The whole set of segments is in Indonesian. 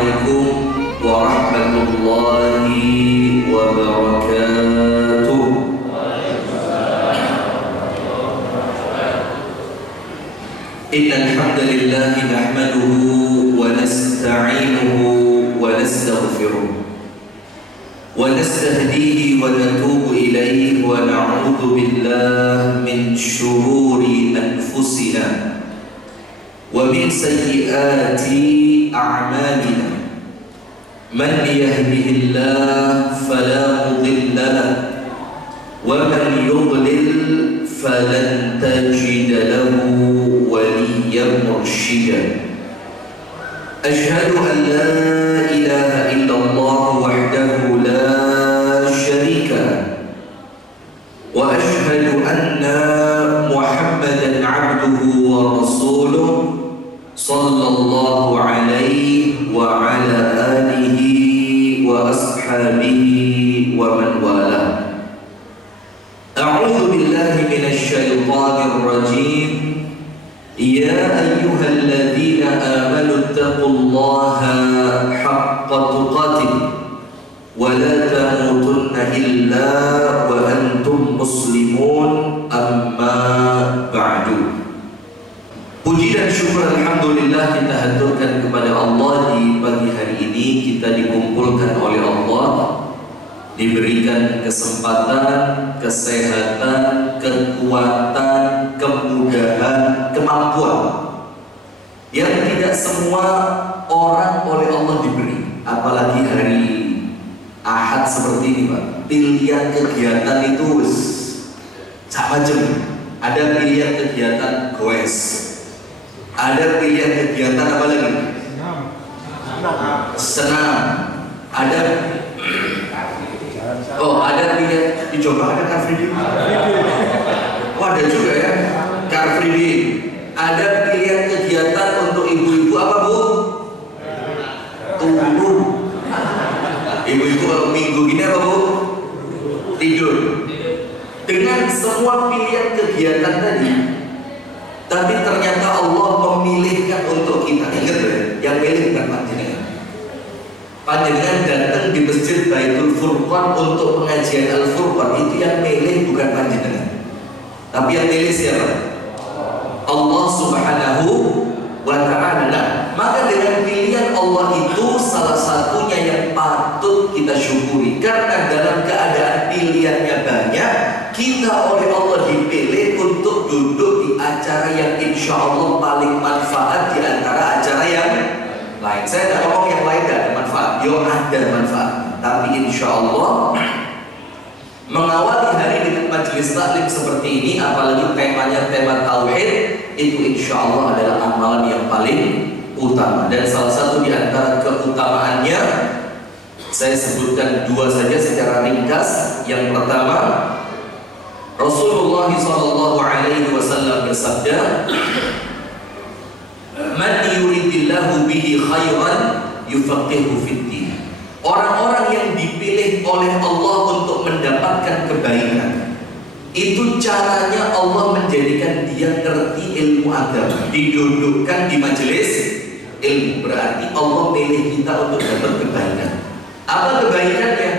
Assalamualaikum warahmatullahi wabarakatuh. Innal hamdalillah nahmaduhu wa nasta'inuhu wa nastaghfiruh wa nastahdihi wa natubu ilayhi wa na'udzu billahi min shururi anfusina wa min sayyiati a'malina. Man yahdihillahu fala mudilla lahu wa man yudlil falan tajida lahu waliyyan mursyida. Ashhadu an la ilaha illallah wahdahu la syarika lahu wa ashhadu anna Muhammadan 'abduhu wa rasuluh sallallahu alaihi wa ala alihi wa ashabihi wa man wala. A'udzu billahi minasy syaithanir rajim. Ya ayyuhalladzina amanu taqullaha haqqa tuqatih wa la tamutunna illa wa antum muslimun, amma ba'du. Puji dan syukur alhamdulillah kita haturkan kepada Allah. Di pagi hari ini kita dikumpulkan oleh Allah, diberikan kesempatan, kesehatan, kekuatan, kemudahan, kemampuan yang tidak semua orang oleh Allah diberi. Apalagi hari Ahad seperti ini, Pak. Pilihan kegiatan itu sama macam. Ada pilihan kegiatan goes, ada pilihan kegiatan apa lagi? Senam. Ada pilihan dicoba, ada car free day. Oh, ada juga ya, car free day. Ada pilihan kegiatan untuk ibu-ibu apa, Bu? Tunggu. Ibu-ibu kalau minggu gini apa, Bu? Tidur. Dengan semua pilihan kegiatan tadi, tapi ternyata Allah memilihkan untuk kita. Ingat ya, yang milih bukan panjenengan. Panjenengan datang di Masjid Baitul Furqan untuk pengajian Al-Furqan, itu yang milih bukan panjenengan. Tapi yang milih siapa? Allah Subhanahu wa ta'ala. Nah, maka dengan pilihan Allah itu salah satunya yang patut kita syukuri, karena dalam keadaan pilihannya banyak, kita oleh Allah dipilih untuk duduk di acara yang insya Allah paling manfaat di antara acara yang lain. Saya tidak ngomong yang lain tidak ada manfaat, ada manfaat, tapi insya Allah mengawali hari dengan majelis taklim seperti ini, apalagi temanya tema tauhid, itu insya Allah adalah amalan yang paling utama. Dan salah satu di antara keutamaannya saya sebutkan dua saja secara ringkas. Yang pertama, Rasulullah SAW bersabda, "Man yuridillahu bihi khairan yufaqihu fiddin." Orang-orang yang dipilih oleh Allah untuk mendapatkan kebaikan, itu caranya Allah menjadikan dia ngerti ilmu agama, didudukkan di majelis ilmu. Berarti Allah pilih kita untuk dapat kebaikan. Apa kebaikannya?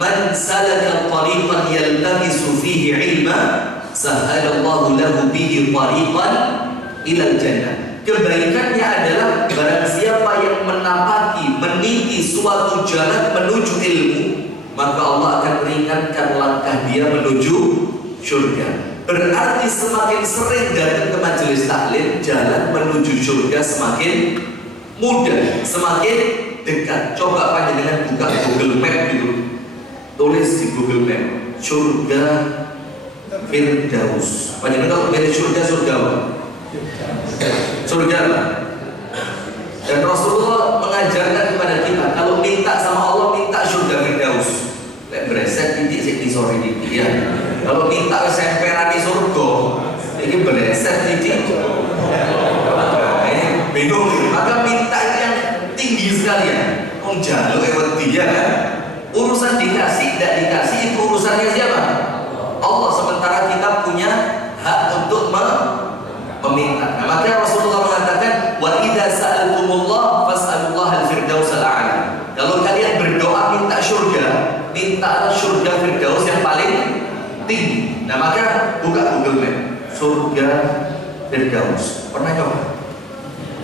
Man salaka tariqan yaltamisu fihi ilma sahhalallahu lahu bihi tariqan ilal jannah. Kebaikannya adalah barang siapa yang menapaki, meniti suatu jalan menuju ilmu, maka Allah akan ringankan langkah dia menuju surga. Berarti semakin sering datang ke majelis taklim, jalan menuju surga semakin mudah, semakin dekat. Coba panjenengan buka Google Map dulu, tulis di Google Map surga Firdaus. Panjenengan kalau pilih surga apa? Surga apa? Dan Rasulullah mengajarkan kepada kita, kalau minta sama Allah, minta surga Firdaus. Lek bereset titik sik disore iki ya. Kalau minta semperan di surga, ini bereset titik. Nah, ini bingung. Maka minta yang tinggi sekali ya. Jalur lewat dia kan. Urusan dikasih tidak dikasih itu urusannya siapa? Allah. Sementara kita punya hak untuk meminta. Nah, maka Rasulullah mengatakan, wa idza sa'altumullah fas'alullaha al-firdaus al-a'la. Pernah coba?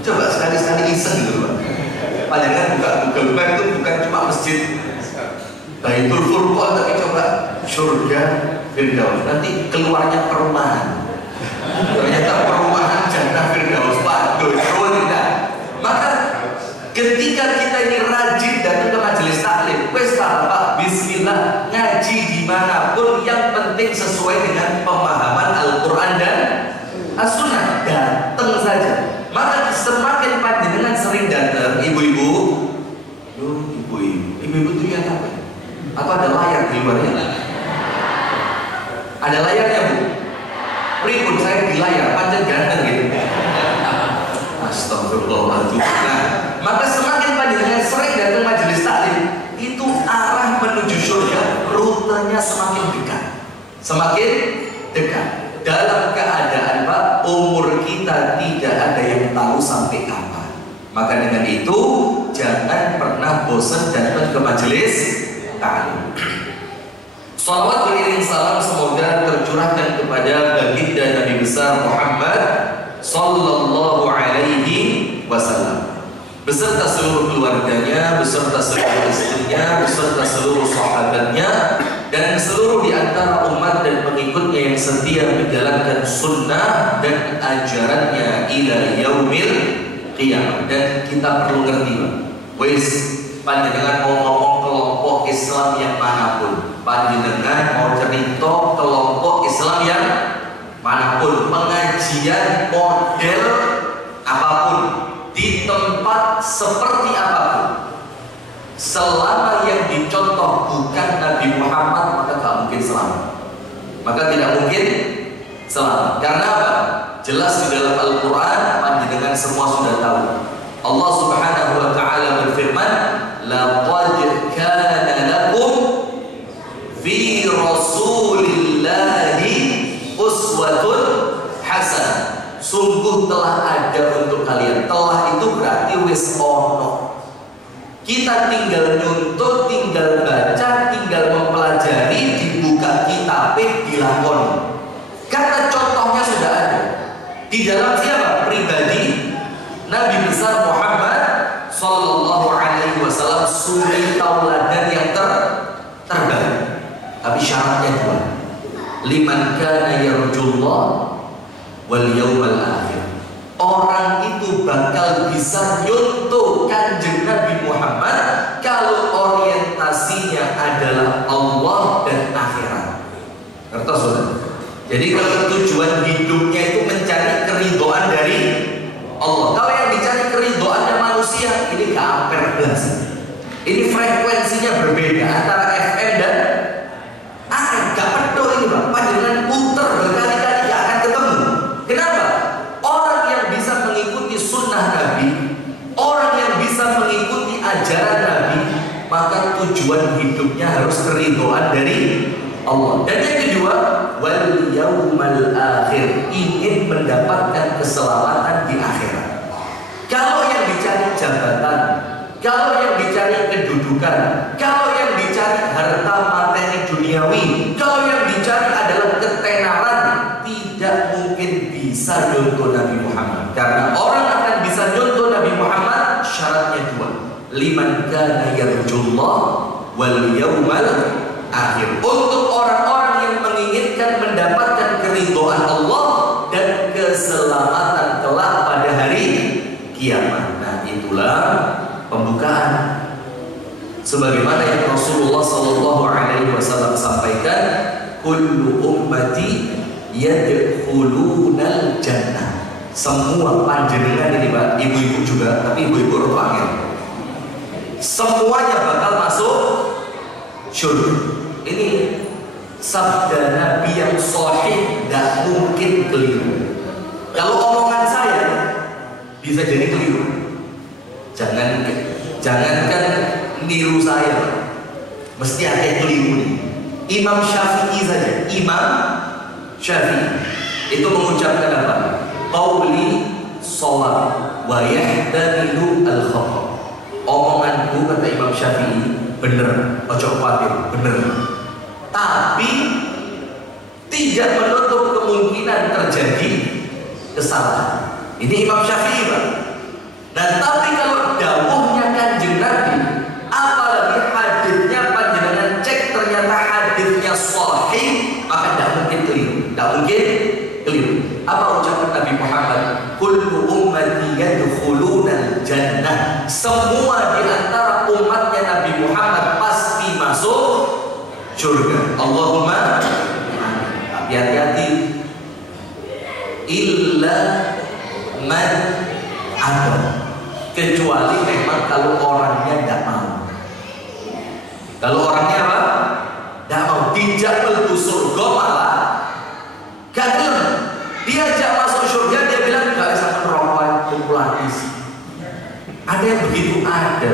Coba sekali-sekali iseng gitu Pak. Padahal buka Google Map itu bukan cuma masjid Baitul Furqan, tapi coba surga Firdaus. Nanti keluarnya perumahan. Ternyata perumahan Jannah Firdaus. Waduh, seru tidak? Maka ketika kita ini rajin datang ke majelis taklim, wes Pak, bismillah, ngaji dimanapun, yang penting sesuai dengan pemahaman Al-Quran dan As-Sunnah, datang saja. Maka semakin panjenengan sering datang, ibu-ibu itu lihat apa? Atau ada layar di luarnya? Ada layarnya Bu? Pripun saya di layar, panjang ganteng gitu. Astagfirullahaladzim. Nah, maka semakin panjenengan sering datang majelis taklim, itu arah menuju surga rutenya semakin dekat. Semakin dekat. Dalam keadaan Pak, umur kita tidak ada yang tahu sampai kapan. Maka dengan itu jangan pernah bosan datang ke majelis taklim. Salawat beriring salam semoga tercurahkan kepada baginda Nabi besar Muhammad sallallahu alaihi wasallam, beserta seluruh keluarganya, beserta seluruh istrinya, beserta seluruh sahabatnya, dan seluruh di antara umat dan pengikutnya yang setia menjalankan sunnah dan ajarannya ila yaumil qiyamah. Dan kita perlu ngerti Pak, wis panjenengan mau ngomong kelompok Islam yang manapun, panjenengan mau cerita kelompok Islam yang manapun, pengajian model apapun, di tempat seperti apapun, selama yang dicontoh bukan Nabi Muhammad, maka tak mungkin selamat. Maka tidak mungkin selamat. Karena apa? Jelas di dalam Al-Quran, panjenengan semua sudah tahu. Allah Subhanahu wa Ta'ala berfirman, laqad kana lakum fi Rasulillahi uswatun hasanah. Sungguh telah ada untuk kalian. Telah itu berarti wis ono. Kita tinggal nyuntut, tinggal baca, tinggal mempelajari, dibuka kitab, dilakoni. Karena contohnya sudah ada. Di dalam siapa? Pribadi Nabi besar Muhammad sallallahu alaihi wasallam, suri tauladan yang terbaik. Tapi syaratnya dua. Liman kana yarjullah wal yawmal akhir. Orang itu bakal bisa nyuntuh kanjeng Nabi Muhammad kalau orientasinya adalah Allah dan akhirat. Ngertos sudah? Jadi kalau tujuan hidupnya itu mencari keridhaan dari Allah, kalau yang dicari keridhaannya manusia, ini ke ampere belas. Ini frekuensinya berbeda antara FM dan AM. Gak pedul ini Pak, panjenengan puter berkali-kali gak akan ketemu. Kenapa? Orang yang bisa mengikuti sunnah Nabi, orang yang bisa mengikuti ajaran Nabi, maka tujuan hidupnya harus keridhaan dari Allah. Dan yang kedua, wal yaumal akhir, ingin mendapatkan keselamatan di akhirat. Kalau yang dicari jabatan, kalau yang dicari kedudukan, kalau yang dicari harta materi duniawi, kalau yang dicari adalah ketenaran, tidak mungkin bisa nyontoh Nabi Muhammad. Karena orang akan bisa nyontoh Nabi Muhammad syaratnya dua. Liman kana yarjullah wal yaumal akhir. Untuk orang-orang yang menginginkan mendapatkan keridhaan Allah dan keselamatan kelak pada hari kiamat. Nah, itulah pembukaan. Sebagaimana yang Rasulullah sallallahu alaihi wasallam sampaikan, kullu ummati yadkhulunal jannah. Semua panjenengan ini Pak, ibu-ibu juga, tapi ibu-ibu rohani, semuanya bakal masuk surga. Ini sabda Nabi yang sahih, tidak mungkin keliru. Kalau omongan saya bisa jadi keliru. Jangankan niru saya, mesti ada yang keliru nih. Imam Syafi'i saja, Imam Syafi'i itu mengucapkan apa? Qauli shawab wa yahtamilu al-khata. Omonganku, kata Imam Syafi'i, bener, ojo khawatir, bener. Tapi tidak menutup kemungkinan terjadi kesalahan. Ini Imam Syafi'i, Pak. Nah, tapi kalau dawuhnya Kanjeng Nabi, apalagi hadisnya panjenengan cek ternyata hadisnya sahih, maka tidak mungkin keliru. Tidak mungkin keliru. Apa ucapan Nabi Muhammad? Kullu ummati yadkhulunal jannah. Semua di antara umatnya Nabi Muhammad pasti masuk surga. Allahumma hati-hati. Illa man ada, kecuali memang kalau orangnya tidak mau. Kalau orangnya apa? Tidak mau, dijak menuju surga malah gak gelem. Diajak masuk surga dia bilang gak bisa merokok popularis. Ada yang begitu, ada.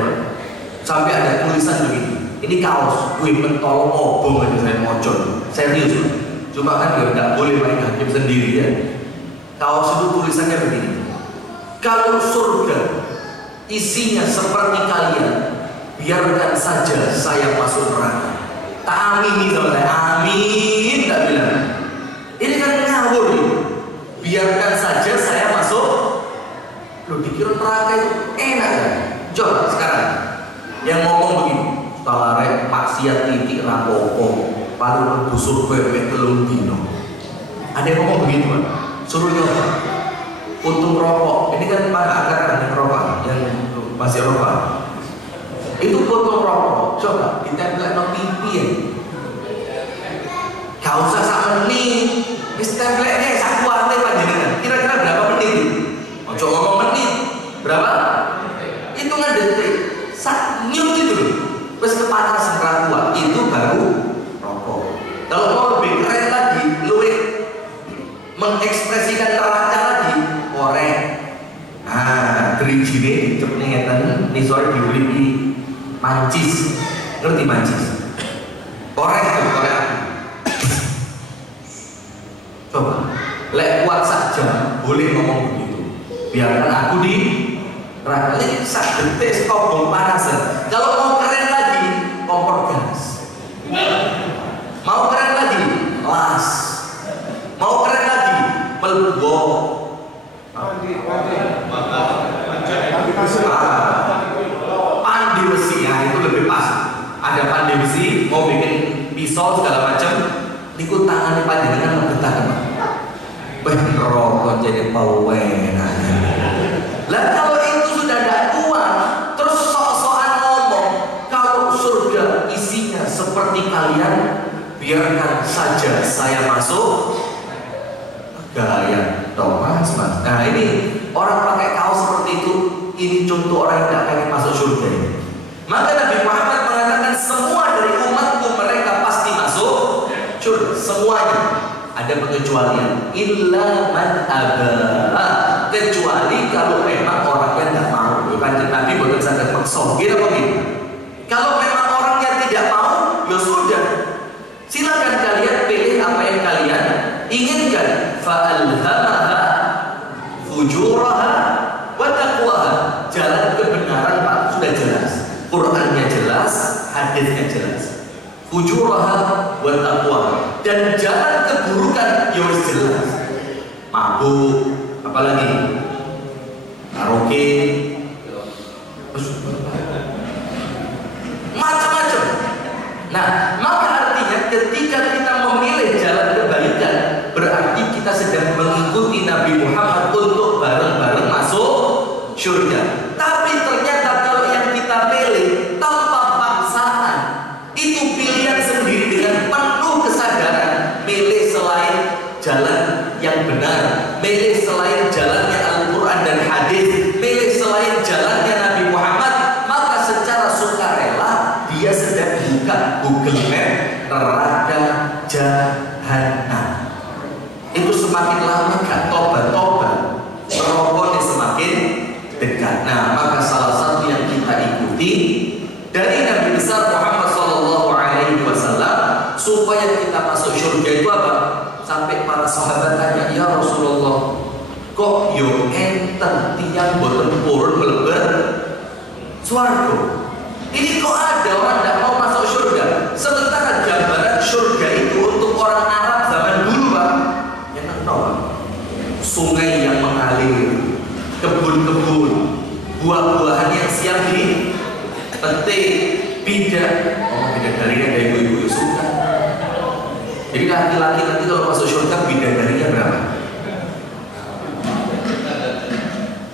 Sampai ada tulisan begini. Ini kaos, gue mentolong obong aja saya mocon. Serius. Cuma kan gak boleh main hakim sendiri ya. Kaos itu tulisannya begini. Kalau surga isinya seperti kalian, biarkan saja saya masuk neraka. Tak amini sama saya, amin tak bilang. Ini kan ngawur nih. Biarkan saja saya masuk. Loh, dikira neraka itu enak kan? Coba sekarang yang ngomong begini, talarek maksiat titik rapopo, paling busur bebek telung dino. Ada yang ngomong begitu kan? Suruh nyoba untuk rokok. Ini kan pada akan yang rokok, yang masih rokok. Itu potong rokok, coba ditempel no pipi ya. Gak usah sama nih, ditempelnya satu arti panjenengan. Kira-kira berapa menit? Ojo ngomong menit, berapa? Hitungan detik. Nyut itu, terus kepanasan ratuan itu baru rokok. Kalau mau lebih keren lagi, luwih mengekspresikan neraka lagi, korek. Ah, gerijine cepetnya ngeten, nih sore diuli mancis, ngerti mancis? Korek tuh, korek. Coba, lek kuat saja, boleh ngomong begitu. Biarkan aku di neraka ini sak detik kobong panasan. Kalau mau keren lagi, kompor gas. Mau keren lagi, las. Mau keren lagi, melbo. Pandi besi, ya itu lebih pas. Ada pandi besi, mau bikin pisau segala macam. Niku tangannya panjenengan ngegetah kan? Rokok jadi pawen. Lah kalau itu sudah tidak kuat, terus sok-sokan ngomong kalau surga isinya seperti kalian, biarkan saja saya masuk. Gaya Thomas, mas. Nah ini orang pakai kaos seperti itu, ini contoh orang yang tidak pengen masuk surga ini. Maka Nabi Muhammad mengatakan semua dari umatku mereka pasti masuk surga, semuanya. Ada pengecualian, illa man aba, kecuali kalau memang orangnya tidak mau. Bukan Nabi bukan sadar paksa, gitu apa gitu. Kalau memang orangnya tidak mau, ya sudah. Silakan kalian pilih apa yang kalian inginkan. Fa'alhamaha fujuraha wa taqwaha. Jalan kebenaran Pak sudah jelas. Qurannya jelas, hadisnya jelas. Fujuraha wa taqwaha. Dan jalan keburukan ya jelas. Mabuk, apalagi karaoke, macam-macam. Nah, maka artinya ketika kita memilih jalan kebaikan, berarti kita sedang mengikuti Nabi Muhammad untuk bareng-bareng masuk surga. Tapi ternyata kalau yang kita pilih tanpa paksaan, itu pilihan sendiri dengan penuh kesadaran, milih selain jalan yang benar, milih selain jalannya Al-Quran dan hadis, milih selain jalannya Nabi Muhammad, maka secara sukarela dia sedang buka Google Map neraka jahanam. Itu semakin lama gak tobat-tobat, rokoknya semakin dekat. Nah, maka salah satu yang kita ikuti dari Nabi besar Muhammad SAW supaya kita masuk surga itu apa? Sampai para sahabat tanya, ya Rasulullah, kok yo enten tiang boten purun melebar swarga? Ini kok ada orang tidak mau masuk surga? Sementara gambaran surga itu untuk orang Arab zaman dulu Pak, yang tahu sungai yang mengalir, buah-buahan yang siap dipetik. Bidadarinya kayak ibu-ibu suka. Jadi laki-laki nanti kalau masuk surga bidadarinya berapa?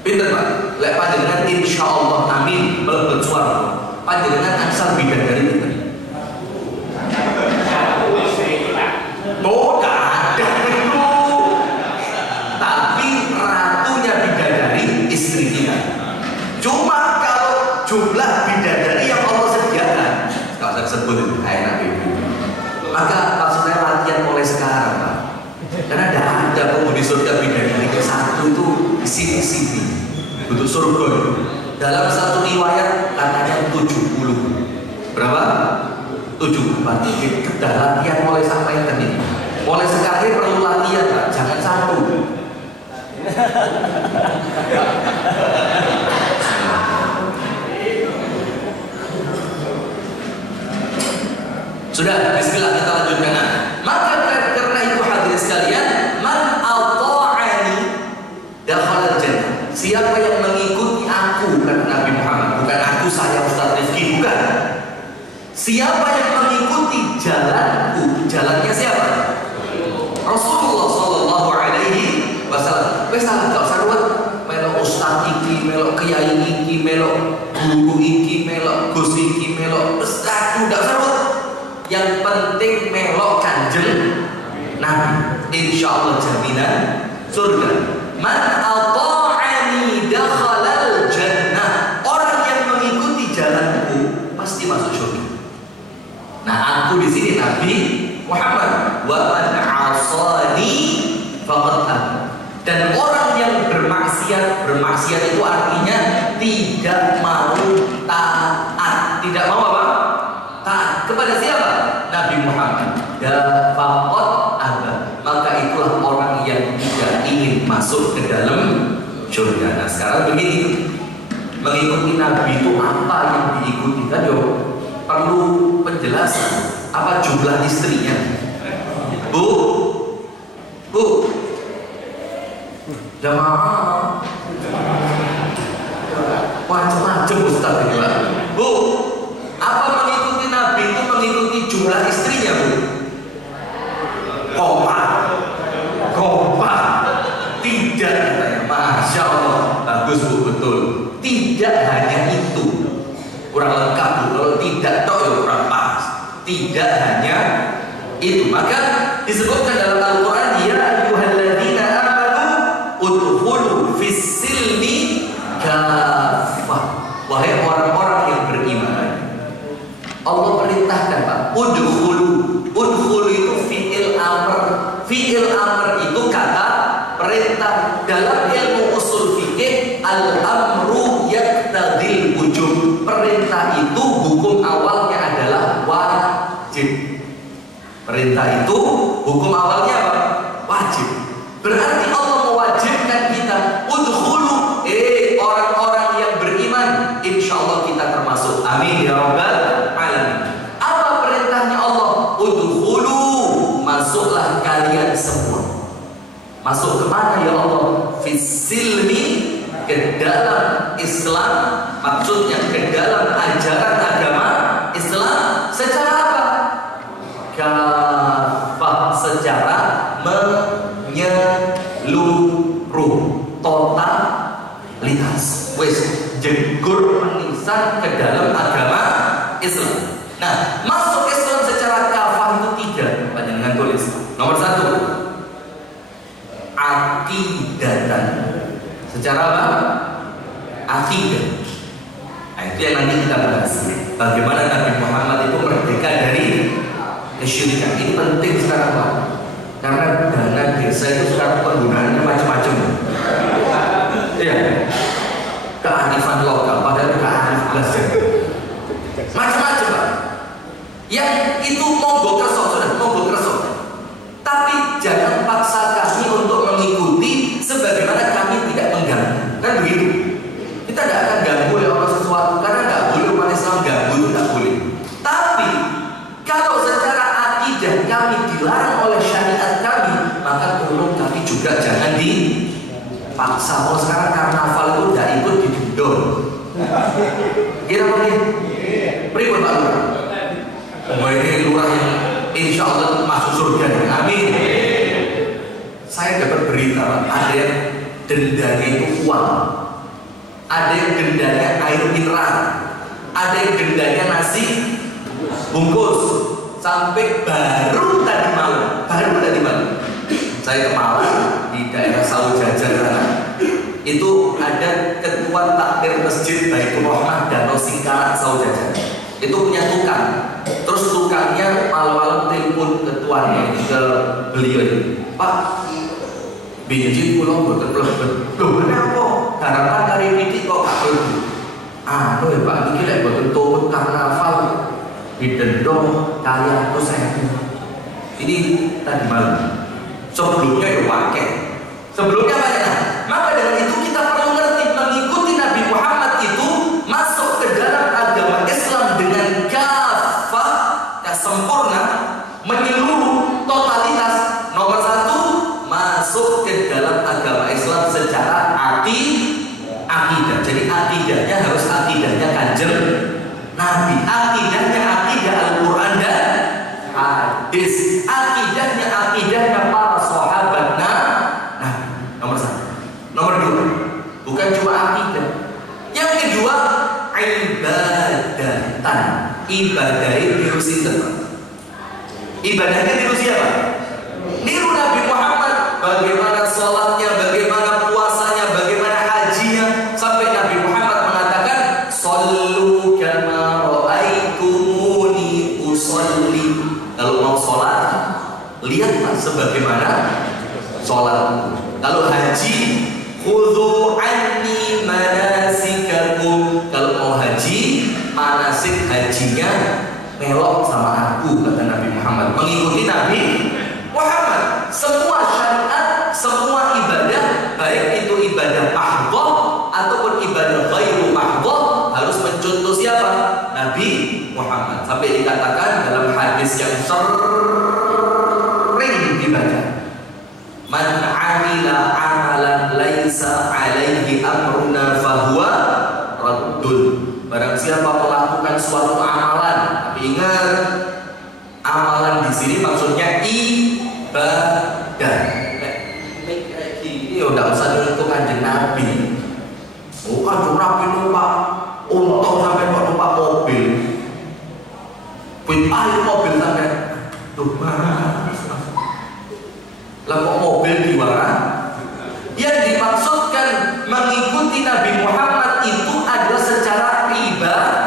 Pinter Pak, lek panjenengan insya Allah amin mlebet swarga. Panjenengan asal bidadari pinter. Oh, ada itu. Tapi ratunya bidadari istri kita. Cuma kalau jumlah bidadari yang Allah sediakan, kalau saya sebut itu enak ibu. Maka maksud saya latihan mulai sekarang Pak. Karena ada penghuni surga bidadari ke satu itu di sini untuk surga. Dalam satu riwayat katanya 70. Berapa? 7. Berarti kita latihan mulai sampai tadi. Mulai sekarang perlu latihan Pak, jangan satu. Sudah, bismillah kita lanjutkan. Maka karena itu hadirin sekalian, man ata'ani dakhala jannah. Siapa yang mengikuti aku, kata Nabi Muhammad, bukan aku saya Ustaz Rizki, bukan. Siapa yang mengikuti jalanku, jalannya siapa? Rasulullah sallallahu alaihi wasallam. Wes gak usah ruwet, melok ustaz iki, melok kiai iki, melok guru iki, melok gus iki, melok ustaz, gak usah ruwet. Yang penting melok kanjeng Nabi, insyaallah jaminan surga. Man ata'ani dakhalal jannah. Orang yang mengikuti jalanku pasti masuk surga. Nah, aku di sini Nabi Muhammad, wa man 'asani faqad aba. Dan orang yang bermaksiat itu artinya tidak mau taat. Tidak mau apa? Taat kepada siapa? Nabi Muhammad. Ya faqad aba. Maka itulah orang yang tidak ingin masuk ke dalam surga. Nah, sekarang begini, mengikuti Nabi itu apa yang diikuti? Kan yo perlu penjelasan. Apa jumlah istrinya? Bu, jamaah macam-macam Ustaz ini Pak. Bu, apa mengikuti Nabi itu mengikuti jumlah istrinya Bu? Kompak. Tidak katanya. Masya Allah, bagus Bu, betul. Tidak hanya itu, kurang lengkap Bu. Kalau tidak toh ya kurang pas. Tidak hanya itu. Maka disebutkan dalam Al-Quran, ya ayyuhalladzina amanu udkhulu fis-silmi kafah. Wahai orang-orang yang beriman, Allah perintahkan Pak, udkhulu itu fi'il amr. Fi'il amr itu kata perintah. Dalam ilmu usul fikih, al-amru yaqtadil wujub. Perintah itu hukum awalnya adalah wajib. Perintah itu hukum awalnya apa? Wajib. Berarti Allah mewajibkan kita udkhulu, orang-orang yang beriman, insya Allah kita termasuk. Amin ya rabbal alamin. Apa perintahnya Allah? Udkhulu, masuklah kalian semua. Masuk kemana ya Allah? Fisilmi, ke dalam Islam. Maksudnya ke dalam ajaran agama Islam. Secara apa? Kafah, secara menyeluruh, totalitas. Wes jegur menisan ke dalam agama Islam. Nah, masuk Islam secara kafah itu 3. Panjenengan tulis. Nomor 1, akidatan. Secara apa? Akidah. Nah, itu yang nanti kita bahas. Bagaimana Nabi Muhammad itu merdeka dari kesyirikan. Ini penting sekarang Pak. Karena dana desa itu sekarang penggunaannya macam-macam. Iya. Kearifan lokal, padahal kearifan belajar. Macam-macam Pak. Yang itu monggo kerso, sudah monggo kerso. Tapi jangan paksa kami untuk mengikuti sebagaimana kami tidak mengganggu. Kan begitu. Kita tidak akan ganggu oleh orang sesuatu, karena nggak boleh umat Islam ganggu, itu nggak boleh. Tapi kalau secara akidah kami dilarang oleh syariat kami, maka tolong kami juga jangan dipaksa. Oh sekarang karnaval itu tidak ikut di gedung. Pripun Pak Lurah? Oh ini lurah yang insya Allah masuk surga. Amin. Saya dapat berita, ada yang dendanya itu uang, ada yang dendanya air mineral, ada yang dendanya nasi bungkus. Sampai baru tadi malam saya ke Malang di daerah Saujajar sana, itu ada ketua takmir masjid Baitur Rahmah Danau Singkarak Saujajar, itu punya tukang. Terus tukangnya malam-malam telepon ketuanya ke beliau ini, Pak, bensin pulau boten mlebet. Loh kenapa? Harapan kari pitik kok gak mlebu. Anu ya Pak, iki lek boten turun karnaval didenda kaya 100.000. Ini tadi malam. Sebelumnya ya wakil. Sebelumnya banyak. Maka dengan itu kita perlu ngerti, mengikuti Nabi Muhammad itu masuk ke dalam agama Islam dengan kafah, yang sempurna, menyeluruh, totalitas. Nomor satu, masuk ke dalam agama Islam secara akidah. Jadi akidahnya harus akidahnya Kanjeng Nabi, akidahnya akidah Al-Quran dan hadis, akidahnya para sahabat. Nah, nomor satu. Nomor dua, bukan cuma akidah. Yang kedua, ibadatan. Ibadahnya niru sinten? Ibadahnya niru siapa? Niru Nabi Muhammad. Bagaimana sholatnya, bagaimana puasanya, bagaimana hajinya, sampai Nabi Muhammad mengatakan, "Shollu kama ra'aitumuni usolli." Kalau mau sholat, lihatlah sebagaimana sholat. Kalau haji, khudhu anni manasikakum. Kalau mau haji, manasik hajinya melok sama aku, kata Nabi Muhammad. Mengikuti Nabi Muhammad. Semua syariat, semua ibadah, baik itu ibadah mahdhah ataupun ibadah ghairu mahdhah, harus mencontoh siapa? Nabi Muhammad. Sampai dikatakan dalam hadis yang sering dibaca, man amila amalan laisa alaihi amruna fahuwa raddun. Barang siapa melakukan suatu amalan, tapi ingat, amalan di sini maksudnya ibadah. Ini kayak gini, udah usah nyentuh Kanjeng Nabi. Oh, Kanjeng Nabi numpak untung sampai kok numpak mobil. Ayo mobil sampai tuh mas. Lah kok mobil diwara? Yang dimaksudkan mengikuti Nabi Muhammad itu adalah secara ibadah.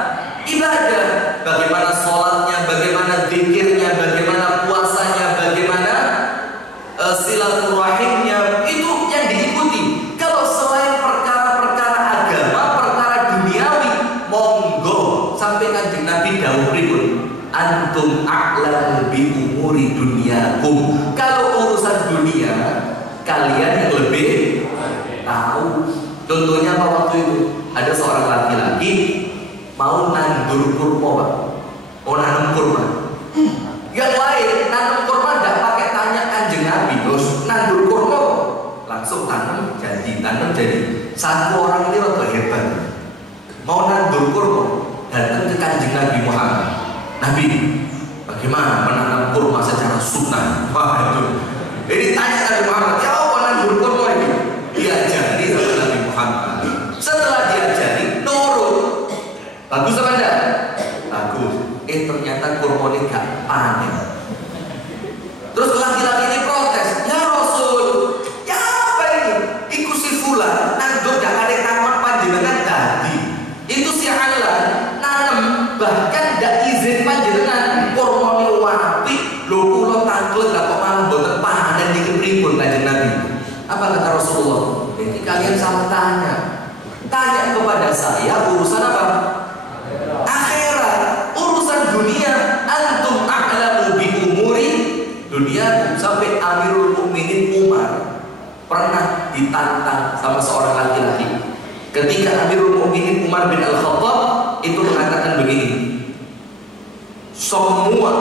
Bagaimana sholatnya, bagaimana zikirnya, bagaimana puasanya, bagaimana silaturahimnya, itu yang diikuti. Kalau selain perkara-perkara agama, perkara duniawi, monggo sampai Kanjeng Nabi dawuh pripun? Antum a'lam bi umuri dunyakum. Kalau urusan dunia, kalian yang lebih tahu. Contohnya apa waktu itu? Ada seorang laki-laki mau nandur kurma, Pak. Mau nanam kurma. Yang lain nanam kurma tidak pakai tanya Kanjeng Nabi, terus nandur kurma langsung tanam jadi. Satu orang ini rada hebat. Mau nandur kurma, datang ke Kanjeng Nabi Muhammad. Nabi, bagaimana menanam kurma secara sunnah? Wah itu. Ini tanya Nabi Muhammad, ya apa nandur kurma ini? Diajari sama Nabi Muhammad. Setelah diajari, nurut. Bagus apa enggak? Bagus. Ternyata kurma ini gak panen. Terus laki-laki ini protes, ya Rasul, ya apa ini? Iku si fulan, nandur gak ada tangan panjenengan tadi. Itu si Allah nanam, bahkan gak izin panjenengan. Kurma ini wapi, lo kulo tangklet gak kok malah boten panen di kepripun Kanjeng Nabi. Apa kata Rasulullah? Ini kalian salah tanya. Tanya kepada saya urusan apa? Akhirat. Urusan dunia, antum a'lamu bi umuri dunia. Sampai Amirul Mukminin Umar pernah ditantang sama seorang laki-laki. Ketika Amirul Mukminin Umar bin Al-Khattab itu mengatakan begini, semua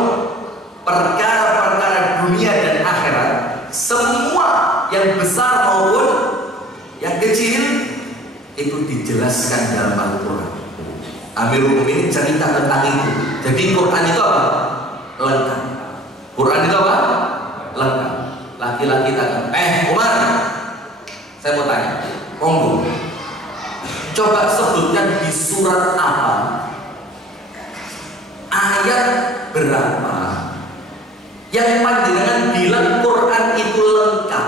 perkara-perkara dunia dan akhirat, semua yang besar maupun yang kecil, itu dijelaskan dalam Al-Quran. Amirul Mukminin cerita tentang itu. Jadi Quran itu apa? Lengkap. Quran itu apa? Lengkap. Laki-laki kata, Umar, saya mau tanya, monggo, coba sebutkan di surat apa, ayat berapa yang panjenengan bilang Quran itu lengkap,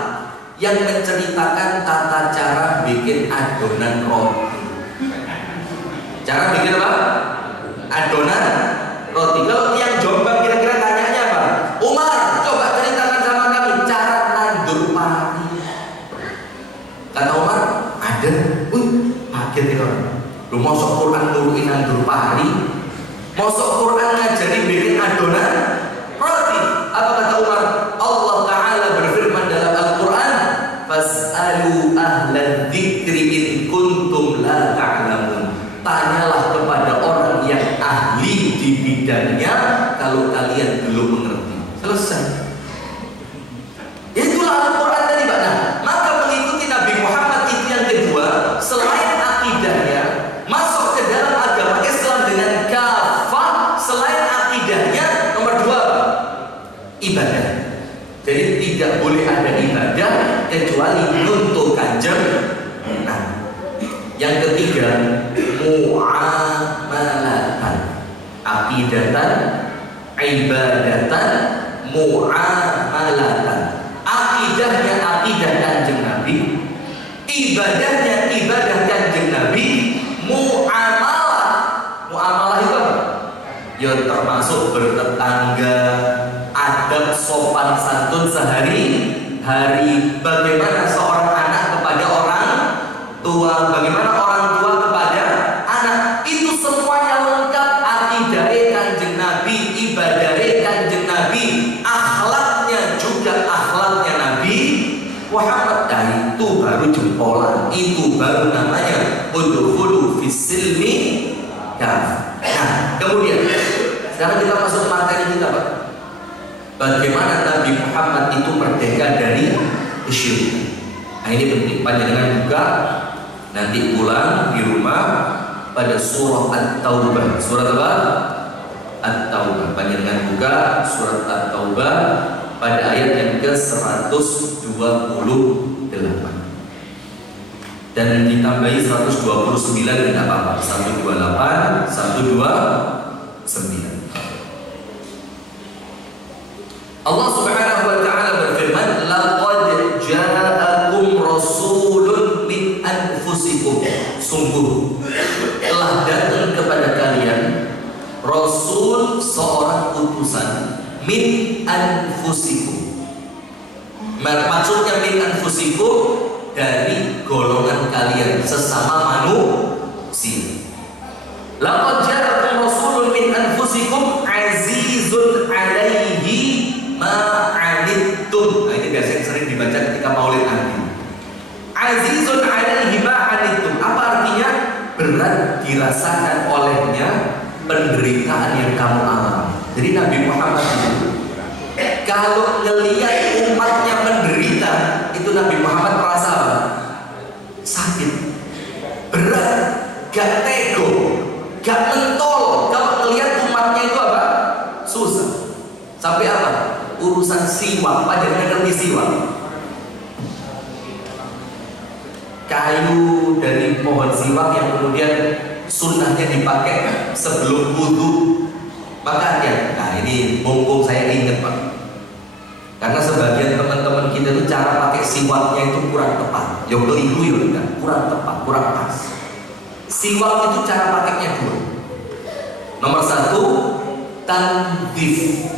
yang menceritakan tata cara bikin adonan roti. Cara bikin apa? Adonan roti. Kalau yang Jombang kira-kira tanyanya apa? Umar, coba ceritakan sama kami cara nandur padi. Kata Umar, ada. Kaget ya orang. Lu masuk Quran nuruin nandur padi, masuk Quran ngajari bikin adonan roti. Apa kata Umar? Allah Ta'ala berfirman dalam Al-Quran, fas'alu ahlan dzikri in kuntum la ta'lamun. Tanyalah kepada orang yang ahli di bidangnya kalau kalian belum mengerti. Selesai. Itulah Al-Quran tadi, Pak. Nah, maka mengikuti Nabi Muhammad itu yang kedua, selain akidahnya, masuk ke dalam agama Islam dengan kafah. Selain akidahnya, nomor dua, ibadah. Jadi tidak boleh ada ibadah kecuali untuk Kanjeng Nabi. Yang ketiga, muamalatan, akidatan, ibadatan, muamalatan. Akidahnya akidah Kanjeng Nabi, ibadahnya ibadah Kanjeng Nabi, muamalah. Muamalah itu apa? Ya termasuk bertetangga, adab sopan santun sehari-hari. Bagaimana seorang anak kepada orang tua, bagaimana orang tua kepada anak, itu semuanya lengkap. Akidahnya Kanjeng Nabi, ibadahnya Kanjeng Nabi, akhlaknya juga akhlaknya Nabi Muhammad. Dan itu baru jempolan, itu baru namanya udkhulu fis-silmi kafah. Nah, kemudian sekarang kita masuk materi kita, Pak. Bagaimana Nabi Muhammad itu merdeka dari kesyirikan. Nah, ini penting. Panjenengan juga nanti pulang di rumah pada surah At-Taubah. Surat apa? At-Taubah. Panjenengan buka surat At-Taubah pada ayat yang ke-128. Dan ditambahi 129 tidak apa-apa. 128, 129. Allah Subhanahu wa ta'ala berfirman, laqad ja'akum rasulun min anfusikum. Sungguh telah datang kepada kalian rasul, seorang utusan, min anfusikum. Maksudnya min anfusikum, dari golongan kalian, sesama manusia. Laqad ja'akum rasulun min anfusikum azizun 'alaihi ma'anittum. Nah, ini biasa yang sering dibaca ketika maulid Nabi. Azizun 'alaihi ma'anittum. Apa artinya? Berat dirasakan olehnya penderitaan yang kamu alami. Jadi Nabi Muhammad itu kalau ngelihat umatnya menderita, itu Nabi Muhammad merasa apa? Sakit, berat, gak tego, gak mentol. Kalau ngelihat umatnya itu apa? Susah. Sampai apa? Urusan siwak. Panjenengan ngerti siwak? Kayu dari pohon siwak yang kemudian sunnahnya dipakai sebelum wudhu. Maka ya, nah ini mumpung saya ingat, Pak. Karena sebagian teman-teman kita itu cara pakai siwaknya itu kurang tepat. Ya keliru ya, kan? Kurang tepat, kurang pas. Siwak itu cara pakainya dua. Nomor satu, tandif.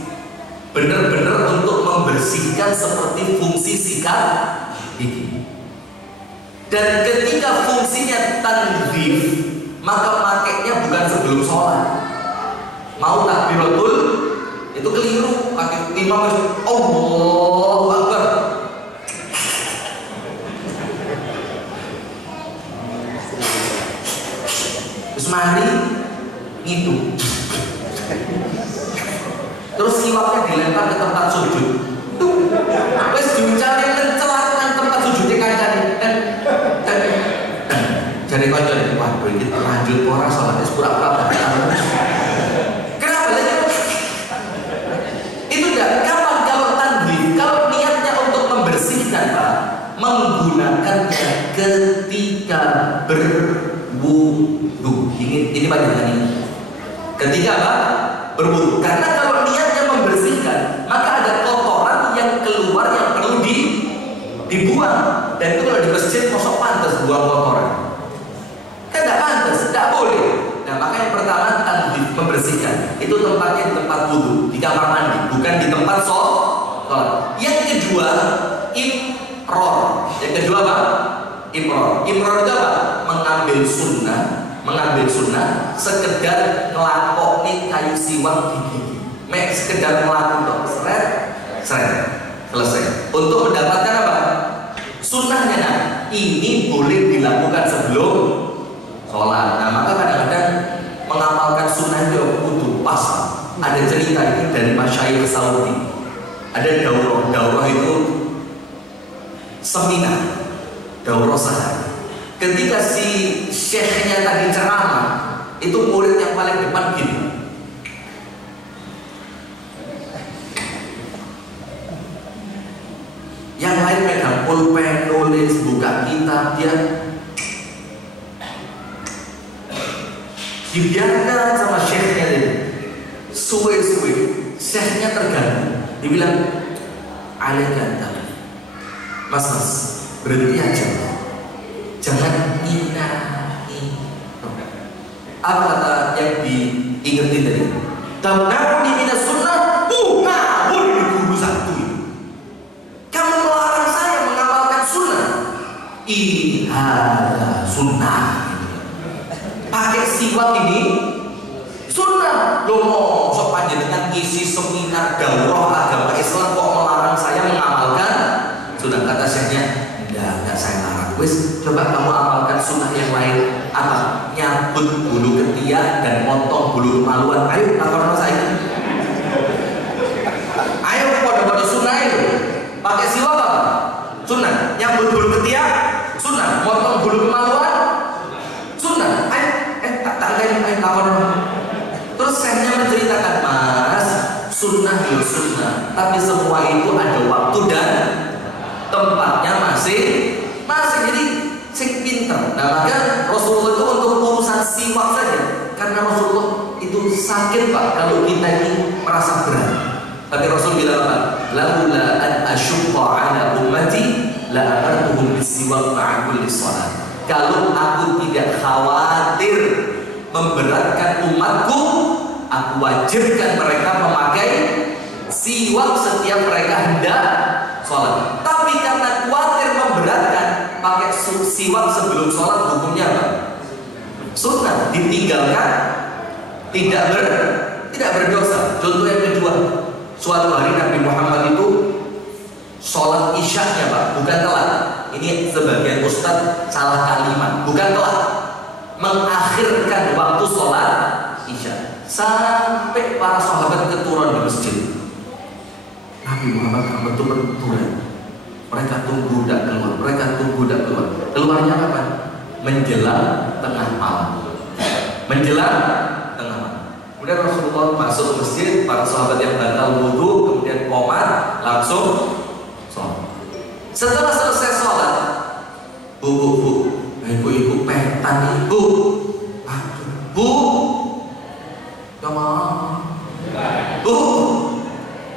Benar-benar untuk membersihkan seperti fungsi sikat gigi. Dan ketika fungsinya tandif, maka pakainya bukan sebelum sholat. Mau takbiratul itu keliru, pakai imam Allahu Akbar. Terus mari ngitung. Terus siwaknya dilempar ke tempat sujud. Wes diuncali mencelat nang tempat sujudnya kancane. Jadi kancane, waduh iki lanjut ora salat wis pura-pura. Ketika apa? Berwudu. Karena kalau niatnya membersihkan, maka ada kotoran yang keluar yang perlu dibuang. Dan itu kalau di masjid mosok pantas buang kotoran. Kan tidak pantas, tidak boleh. Nah maka yang pertama tanzif, membersihkan. Itu tempatnya di tempat wudu, di kamar mandi, bukan di tempat sholat. Yang kedua, imror. Yang kedua apa? Imror. Imror itu apa? Mengambil sunnah sekedar ngelakoni kayu siwak gigi. Mek sekedar ngelakoni seret selesai. Untuk mendapatkan apa? Sunnahnya. Nah, ini boleh dilakukan sebelum sholat. Nah maka kadang-kadang mengamalkan sunnah itu butuh pas. Ada cerita ini dari masyayikh Saudi. Ada daurah itu seminar, daurah sehari. Ketika si syekhnya tadi ceramah, itu murid yang paling depan gini. Yang lain pegang pulpen, nulis, buka kitab, dia dibiarkan sama syekhnya ini. Suwe-suwe, syekhnya terganggu. Dibilang, alaika mas, berhenti aja. Jangan inahi. Apa kata yang diingetin tadi? Tamna'uni minas sunnah, ngawur di guru satu. Kamu melarang saya mengamalkan sunnah. Ihada sunnah. Pakai siwak ini sunnah. Lo mau sok panjenengan isi seminar daurah agama Islam kok melarang saya mengamalkan sunnah? Kata syekhnya, enggak saya larang. Wis, coba kamu amalkan sunnah yang lain. Apa? Nyabut bulu ketiak dan potong bulu kemaluan. Ayo lakukan saya. Ayo pada sunnah itu. Pakai siwak apa? Sunnah. Nyabut bulu ketiak, sunnah. Potong bulu kemaluan, sunnah. Ayo, tak lakukan. Terus syekhnya menceritakan, mas, sunnah ya sunnah, tapi semua itu ada waktu dan tempatnya masing. Jadi sing pinter. Nah maka Rasulullah itu untuk urusan siwak saja, karena Rasulullah itu sakit pak kalau kita ini merasa berat. Tapi Rasul bilang apa? Laula an asyqa ala ummati la amartuhum bisiwak ma'a kulli shalah. Kalau aku tidak khawatir memberatkan umatku, aku wajibkan mereka memakai siwak setiap mereka hendak sholat. Tapi karena khawatir memberatkan, pakai siwak sebelum sholat, hukumnya apa? Sunnah, ditinggalkan tidak berdosa. Contoh yang kedua, suatu hari Nabi Muhammad itu sholat isyaknya pak, bukan telat. Ini sebagian ustadz salah kalimat, bukan telat, mengakhirkan waktu sholat isya sampai para sahabat keturun di masjid. Nabi Muhammad itu berturun. Mereka tunggu tidak keluar. Keluarnya kapan? Menjelang tengah malam. Kemudian Rasulullah masuk ke masjid, para sahabat yang batal wudu kemudian qomat, langsung sholat. Setelah selesai sholat, ibu petan ibu,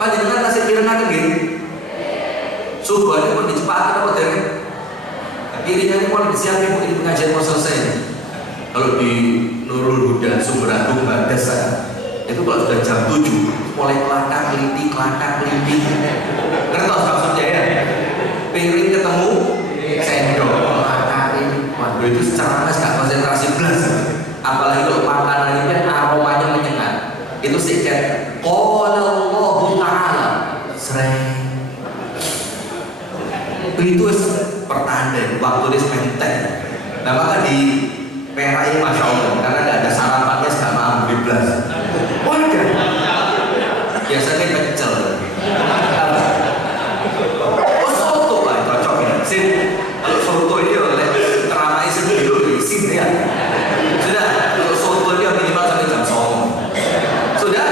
panjenengan kasih pirengan gini. Subuhannya pun dicepatkan apa dari piringnya ini mau disiapin untuk pengajian mau selesai. Kalau di Nurul Huda Sumber Agung Bagas itu kalau sudah jam 7 mulai kelakar linting. Ngertos maksudnya ya? Piring ketemu sendok, kelakarin. Waduh itu secara mas gak konsentrasi belas. Apalagi kalau makanan ini aromanya menyengat. Itu sekian qala Allahu ta'ala sreng. Itu pertanda waktu dia mentek. Nah maka di PRI Masya Allah, karena tidak ada sarapannya sama bebas. Wadah biasanya pecel. Soto lah cocok ya. Kalau soto ini oleh teramai sendiri dulu sini ya. Sudah, kalau soto dia minimal sampai jam 9. Sudah,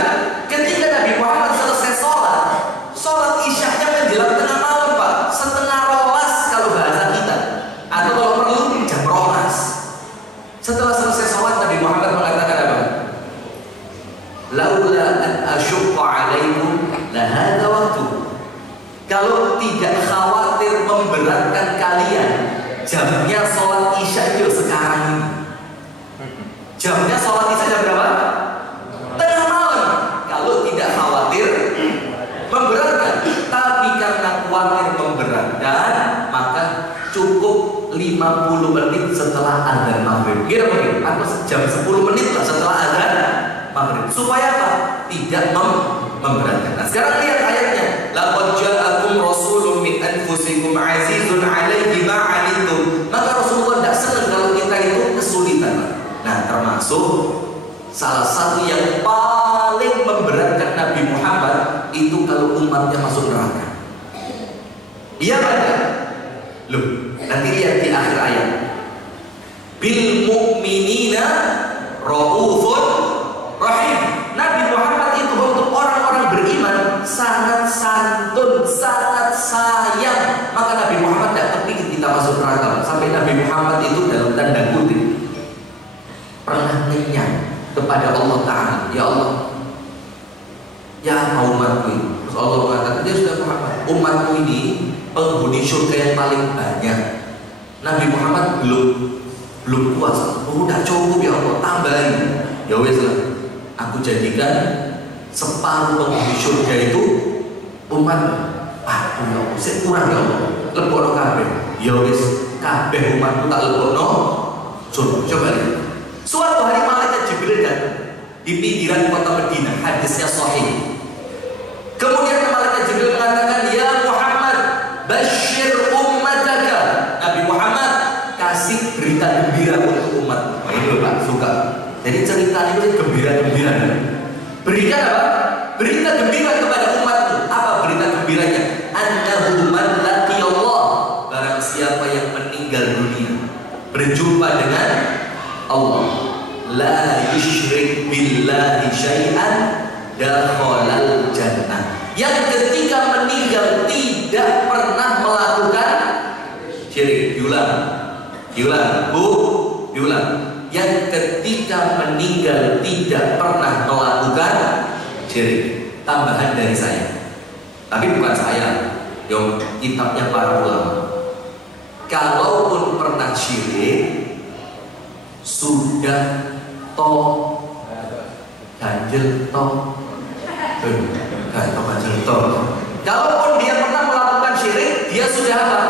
ketika Nabi Muhammad selesai sholat isyaknya menjelang tengah malam pak, setengah rolas kalau bahasa kita, atau kalau perlu jam rolas. Setelah selesai sholat Nabi Muhammad mengatakan apa? laula an asyqa 'alaikum la hadha waktu. Kalau tidak khawatir memberatkan kalian, jamnya sholat isya itu sekarang ini. Jamnya sholat isya jam berapa? Tengah malam. Kalau tidak khawatir memberatkan, tapi karena khawatir memberatkan, maka cukup 50 menit setelah azan maghrib. Kira mungkin atau jam 10 menit lah setelah azan maghrib. Supaya apa? Tidak memberatkan. Nah, sekarang lihat ayatnya. Laqad ja'akum rasulun min anfusikum 'azizun 'alaihi ma 'anittum. Maka Rasulullah tidak senang kalau kita itu kesulitan. Nah, termasuk salah satu yang paling memberatkan Nabi Muhammad itu kalau umatnya masuk neraka. Iya kan? Loh, nanti lihat di akhir ayat. Bil mu'minina raufun rahim. Nabi Muhammad itu untuk orang-orang beriman sangat santun, sangat sayang. Maka Nabi Muhammad tidak kepingin kita masuk neraka. Sampai Nabi Muhammad itu dalam tanda kutip pernah ngenyang kepada Allah Ta'ala. Ya Allah, ya umatku ini. Terus Allah mengatakan, dia sudah Muhammad, umatku ini penghuni surga yang paling banyak. Nabi Muhammad belum puas. Oh, udah cukup ya Allah, tambahin. Ya wes lah, aku jadikan separuh penghuni surga itu umat. Ah, ya Allah, saya kurang ya Allah. Lebokno kabeh. Ya wes, kabeh umatku tak lebokno surga. Coba lihat. Suatu hari malaikat Jibril datang di pinggiran kota Madinah, hadisnya sahih. Kemudian malaikat Jibril mengatakan, ya Muhammad, basyir ummataka. Nabi Muhammad, kasih berita gembira untuk umat. Nah, ini loh Pak, suka. Jadi cerita itu gembira-gembira. Berikan apa? Berita gembira kepada umatmu. Apa berita gembiranya? Annahu man laqiyallah. Barang siapa yang meninggal dunia berjumpa dengan Allah, la yusyrik billahi syai'an dakhalal jannah. Yang ketika meninggal tidak pernah melakukan syirik. Diulang, Bu, diulang. Yang ketika meninggal tidak pernah melakukan syirik. Tambahan dari saya. Tapi bukan saya, yang kitabnya para ulama. Kalaupun pernah syirik, sudah ganjel kalaupun dia pernah melakukan syirik, dia sudah apa?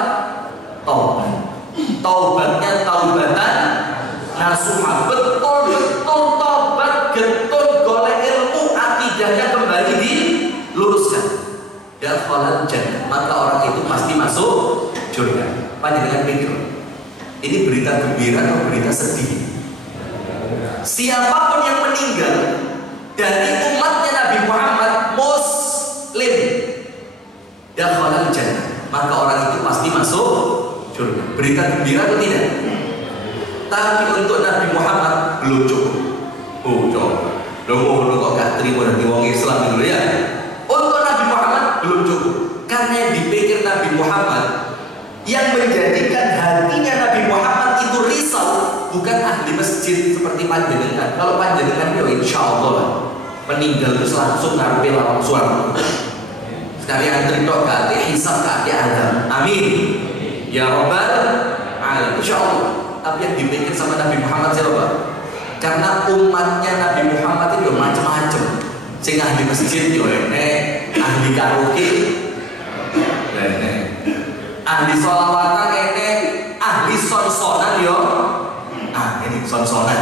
Taubatnya taubatan nasuha, betul-betul taubat, getun golek ilmu, akidahnya kembali diluruskan. Dakhalal jannah, maka orang itu pasti masuk surga. Panjenengan pikir, ini berita gembira atau berita sedih? Siapapun yang meninggal dari umatnya Nabi Muhammad Muslim, dakhalal jannah, maka orang itu pasti masuk surga. Berita gembira atau tidak? Tapi untuk Nabi Muhammad belum cukup. Oh, coba. Lu kok gak terima dari wong Islam dulu ya? Untuk Nabi Muhammad belum cukup. Karena yang dipikir Nabi Muhammad, yang menjadikan hatinya Nabi Muhammad itu risau, bukan ahli masjid seperti panjenengan. Kalau panjenengan ya insya Allah meninggal terus langsung ngarepe lawang suara. Sekali antri tok gak hisab gak ada. Amin. Ya Rabbal alamin. Insya Allah. Tapi yang dipikir sama Nabi Muhammad siapa? Karena umatnya Nabi Muhammad itu macam-macam. Sing ahli masjid yo enek, ahli karaoke enek, ahli sholawatan enek, ahli son-sonan yo. Ini son-sonan.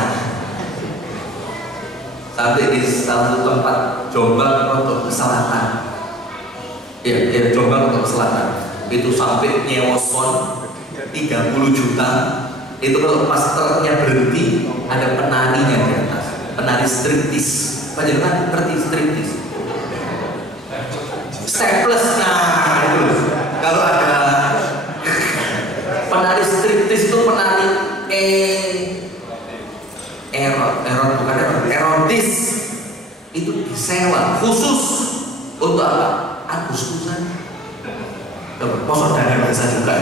Sampai di satu tempat Jombang untuk ke selatan. Ya, Jombang untuk ke selatan. Itu sampai nyewa son 30 juta. Itu kalau pas truknya berhenti, ada penarinya di atas, penari striptease. Panjenengan ngerti striptease? Staples, nah itu. Kalau ada penari striptease itu penari erotis, itu disewa khusus untuk apa? Agustusan. Mosok dana desa juga.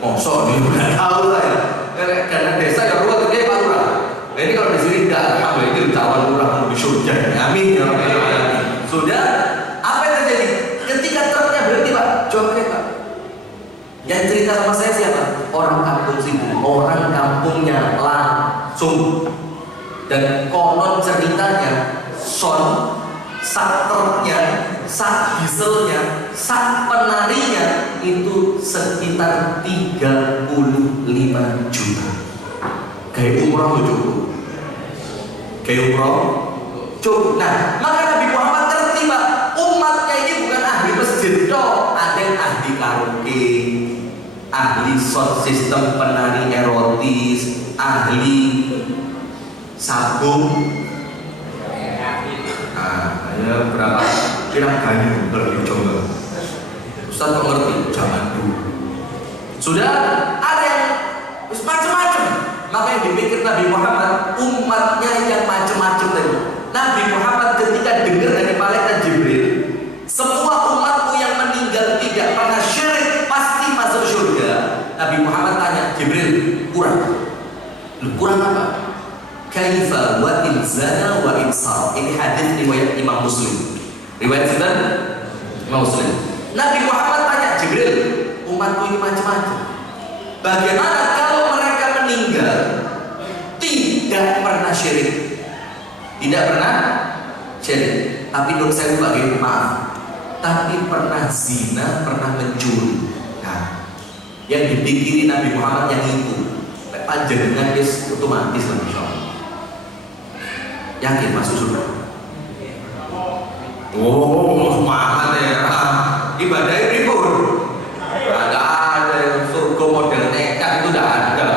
Mosok ini bukan tahu lah ya. Karena desa ya ruwet gede Pak Lurah. Ini kalau di sini tidak, alhamdulillah ini calon lurah mau surga. Amin ya rabbal alamin. Sudah, apa yang terjadi? Ketika truknya berhenti Pak, jongkek Pak. Yang cerita sama saya siapa? Orang kampung sini, orang kampungnya langsung. Dan konon ceritanya, son, sak truknya, sak dieselnya, sak penarinya itu sekitar 35 juta. Kayak umroh cukup. Kayak umroh cukup. Nah, maka Nabi Muhammad ngerti Pak, umatnya ini bukan ahli masjid toh, ada yang ahli karaoke, ahli sound system penari erotis, ahli sabung. Nah, ya berapa kira banyak bercoba. Ustaz kok ngerti? Jangan dulu. Sudah ada yang macam-macam. Makanya dipikir Nabi Muhammad umatnya yang macam-macam tadi. Nabi Muhammad ketika dengar dari malaikat Jibril, semua umatmu yang meninggal tidak pernah syirik pasti masuk surga. Nabi Muhammad tanya Jibril, kurang apa? Kaifa wa in zana wa in sar. Ini hadis riwayat Imam Muslim. Riwayat Sunan Imam Muslim. Nabi Muhammad tanya Jibril, umatku ini macam-macam. Bagaimana kalau mereka meninggal tidak pernah syirik? Tidak pernah syirik. Tapi dok saya bagi maaf. Tapi pernah zina, pernah mencuri. Nah, yang dipikirin Nabi Muhammad yang itu. Panjenengan otomatis lah insyaallah. Yakin masuk surga? Oh, semangat ya. Ibadah ribut. Ada yang surga model nekat itu tidak ada.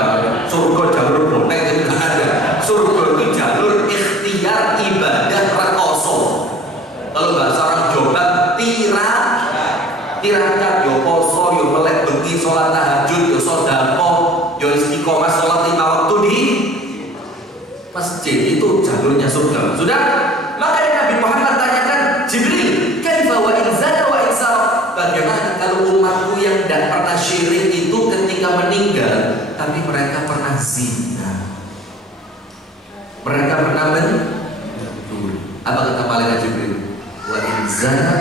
Surga jalur bonek itu tidak ada. Surga itu jalur ikhtiar ibadah rekoso. Kalau bahasa orang Jawa, tirakat, yo poso, yo melek bengi, sholat tahajud, yo sodako, yo istiqomah sholat 5 waktu di masjid, itu jalurnya surga. Sudah? Makanya Nabi Muhammad tanyakan Jibril, kaifa wa in zana wa in sara. Bagaimana kalau umatku yang tidak pernah syirik itu ketika meninggal tapi mereka pernah zina, mereka pernah mencuri. Apa kata malaikat Jibril? Wa in zana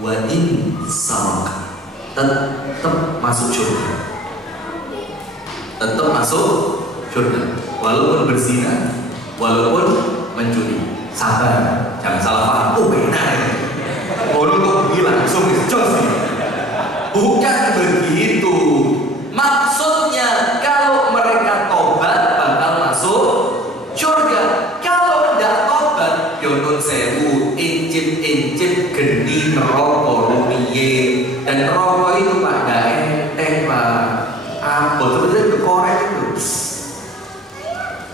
wa in sara, tetap masuk surga. Tetap masuk surga. Walaupun berzina, walaupun mencuri. Sabar, jangan salah paham. Oh benar, orang kok begini langsung jos nih. Bukan begitu. Maksudnya kalau mereka tobat bakal masuk surga. Kalau tidak tobat, yonun sewu, incip-incip geni neraka rumiye. Dan neraka itu Pak, gak enteng Pak. Apa sebenarnya korek itu.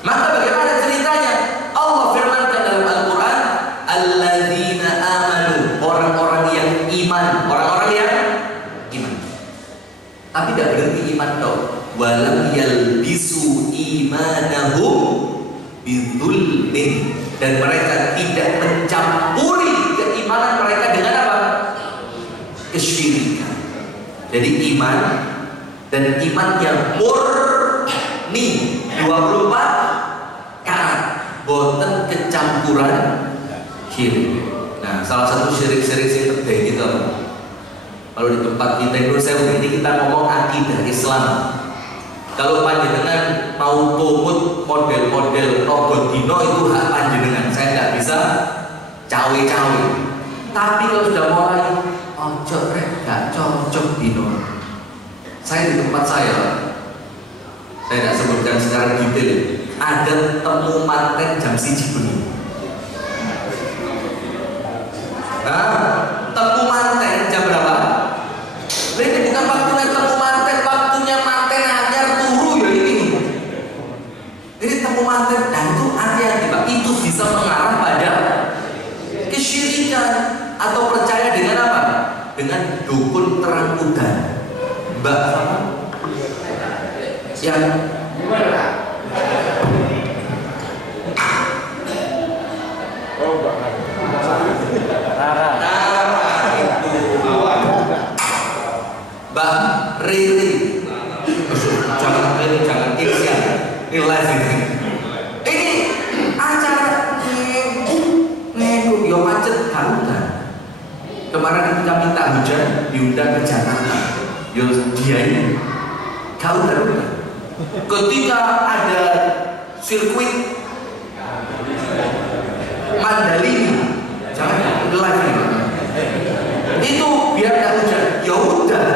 Maka bagaimana ceritanya? Allah firmankan dalam Al-Quran, alladzina amanu, orang-orang yang iman, orang-orang yang iman. Tapi tidak berhenti iman toh. Walam yalbisu imanahum bidzulmin, dan mereka tidak mencampuri keimanan mereka dengan apa? Kesyirikan. Jadi iman dan iman yang murni 24 karat, boten kecampuran syirik. Nah, salah satu syirik-syirik yang terjadi gitu. Kalau di tempat kita Indonesia ini kita ngomong akidah Islam. Kalau panjenengan mau tumut model-model robot dino itu hak panjenengan. Saya nggak bisa cawe-cawe. Tapi kalau sudah mulai ojo rek gak cocok dino. Saya di tempat saya tidak sebutkan secara detail, ada temu manten jam 1 bengi. Nah, temu manten jam berapa? Ini bukan waktunya temu manten, waktunya manten anyar turu ya ini. Ini temu manten, dan itu hati-hati Pak, itu bisa mengarah pada kesyirikan atau percaya dengan apa? Dengan dukun terang udan. Mbak sama yang Mbak Riri, jangan ini, jangan ini live ini. Ini acara kemarin ketika minta hujan diundang ke Jakarta, yo dia ini kau tahu ketika ada sirkuit Mandalika, jangan live itu biar nggak hujan, ya udah,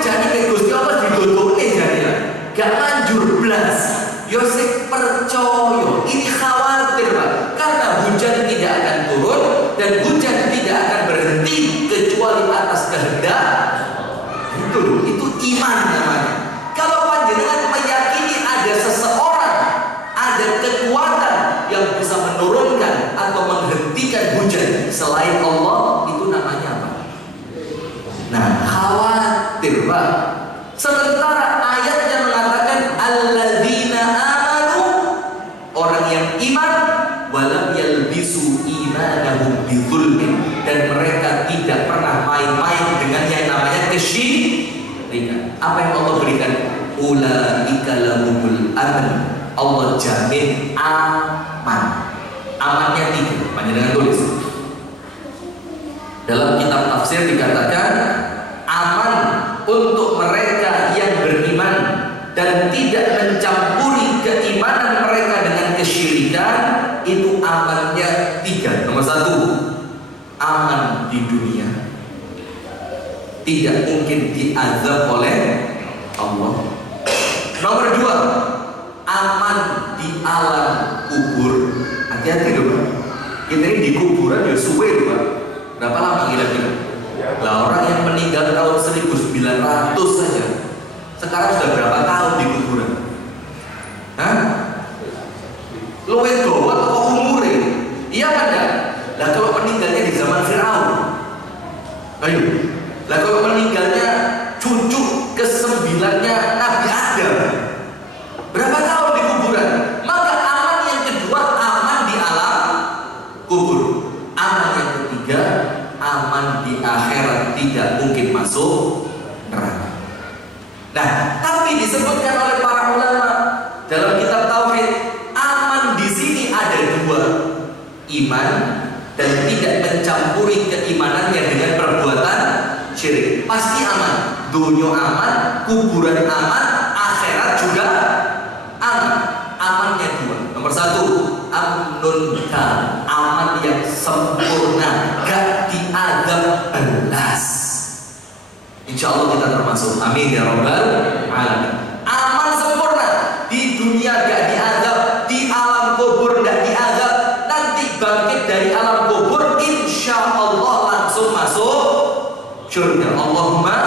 jadi kayak Gusti Allah ditutup nih jadinya, gak manjur blas, Yosef percaya, ini khawatir Pak, karena hujan tidak akan turun dan hujan tidak akan berhenti kecuali atas kehendak. Itu iman namanya. Kalau panjenengan meyakini ada seseorang, ada kekuatan yang bisa menurunkan atau menghentikan hujan selain Allah, itu namanya apa? Nah, khawatir Pak. Sementara ayatnya mengatakan alladzina amanu, orang yang iman, walam yalbisu imanahum bidzulmin, dan mereka tidak pernah main-main dengan yang namanya kesyirikan. Apa yang Allah berikan? Ulaika lahumul aman. Allah jamin aman. Amannya 3. Panjenengan tulis. Dalam kitab tafsir dikatakan aman untuk mereka yang beriman dan tidak mencampuri keimanan mereka dengan kesyirikan, itu amannya 3. Nomor 1, aman di dunia, tidak mungkin diazab oleh Allah. Nomor 2, aman di alam kubur. Hati-hati loh Pak, kita ini di kuburan ya suwe loh Pak. Berapa lama kira-kira? Lah orang yang meninggal tahun 1900 saja sekarang sudah berapa tahun di kuburan? Hah? Luwih gawat kok umure? Iya kan enggak? Lah kalau meninggalnya di zaman Firaun, ayo. Lah kalau meninggalnya cucu ke-9-nya Nabi Adam, berapa tahun di kuburan? Maka aman yang kedua, aman di alam kubur. Aman yang ketiga, aman di akhirat, tidak mungkin masuk neraka. Nah, tapi disebutkan oleh para ulama dalam kitab tauhid, aman di sini ada 2, iman dan tidak mencampuri keimanannya dengan perbuatan syirik. Pasti aman, dunia aman, kuburan aman, akhirat juga aman. Amannya 2. Nomor 1, amnun tam, aman yang sempurna, gak diadab belas. Insya Allah kita termasuk. Amin ya rabbal alamin. Aman sempurna, di dunia gak diadab, di alam kubur gak diadab, nanti bangkit dari alam kubur insya Allah langsung masuk surga. Allahumma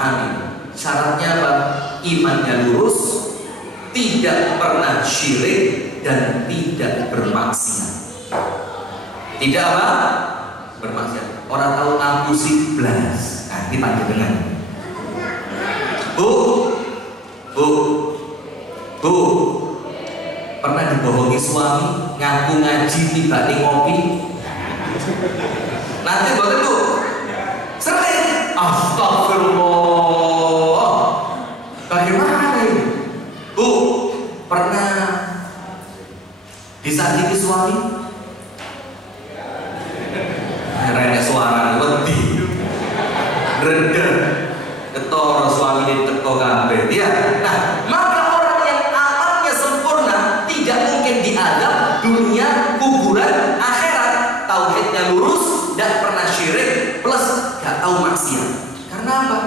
amin. Syaratnya apa? Imannya lurus, tidak pernah syirik, dan tidak bermaksiat. Tidak apa? Bermaksiat. Orang tahu aku sih blas. Nah, ini panjenengan. Bu, pernah dibohongi suami, ngaku ngaji tiba di ngopi. Nanti boleh Bu. Sering. Astagfirullah. Bagaimana ini? Bu, pernah disakiti suami? Rene suara wedi, reda, ketor suami ini teko kabeh. Ya, nah maka orang yang amalnya sempurna tidak mungkin diadab dunia, kuburan, akhirat. Tauhidnya lurus, tidak pernah syirik, plus gak tahu maksiat. Karena apa?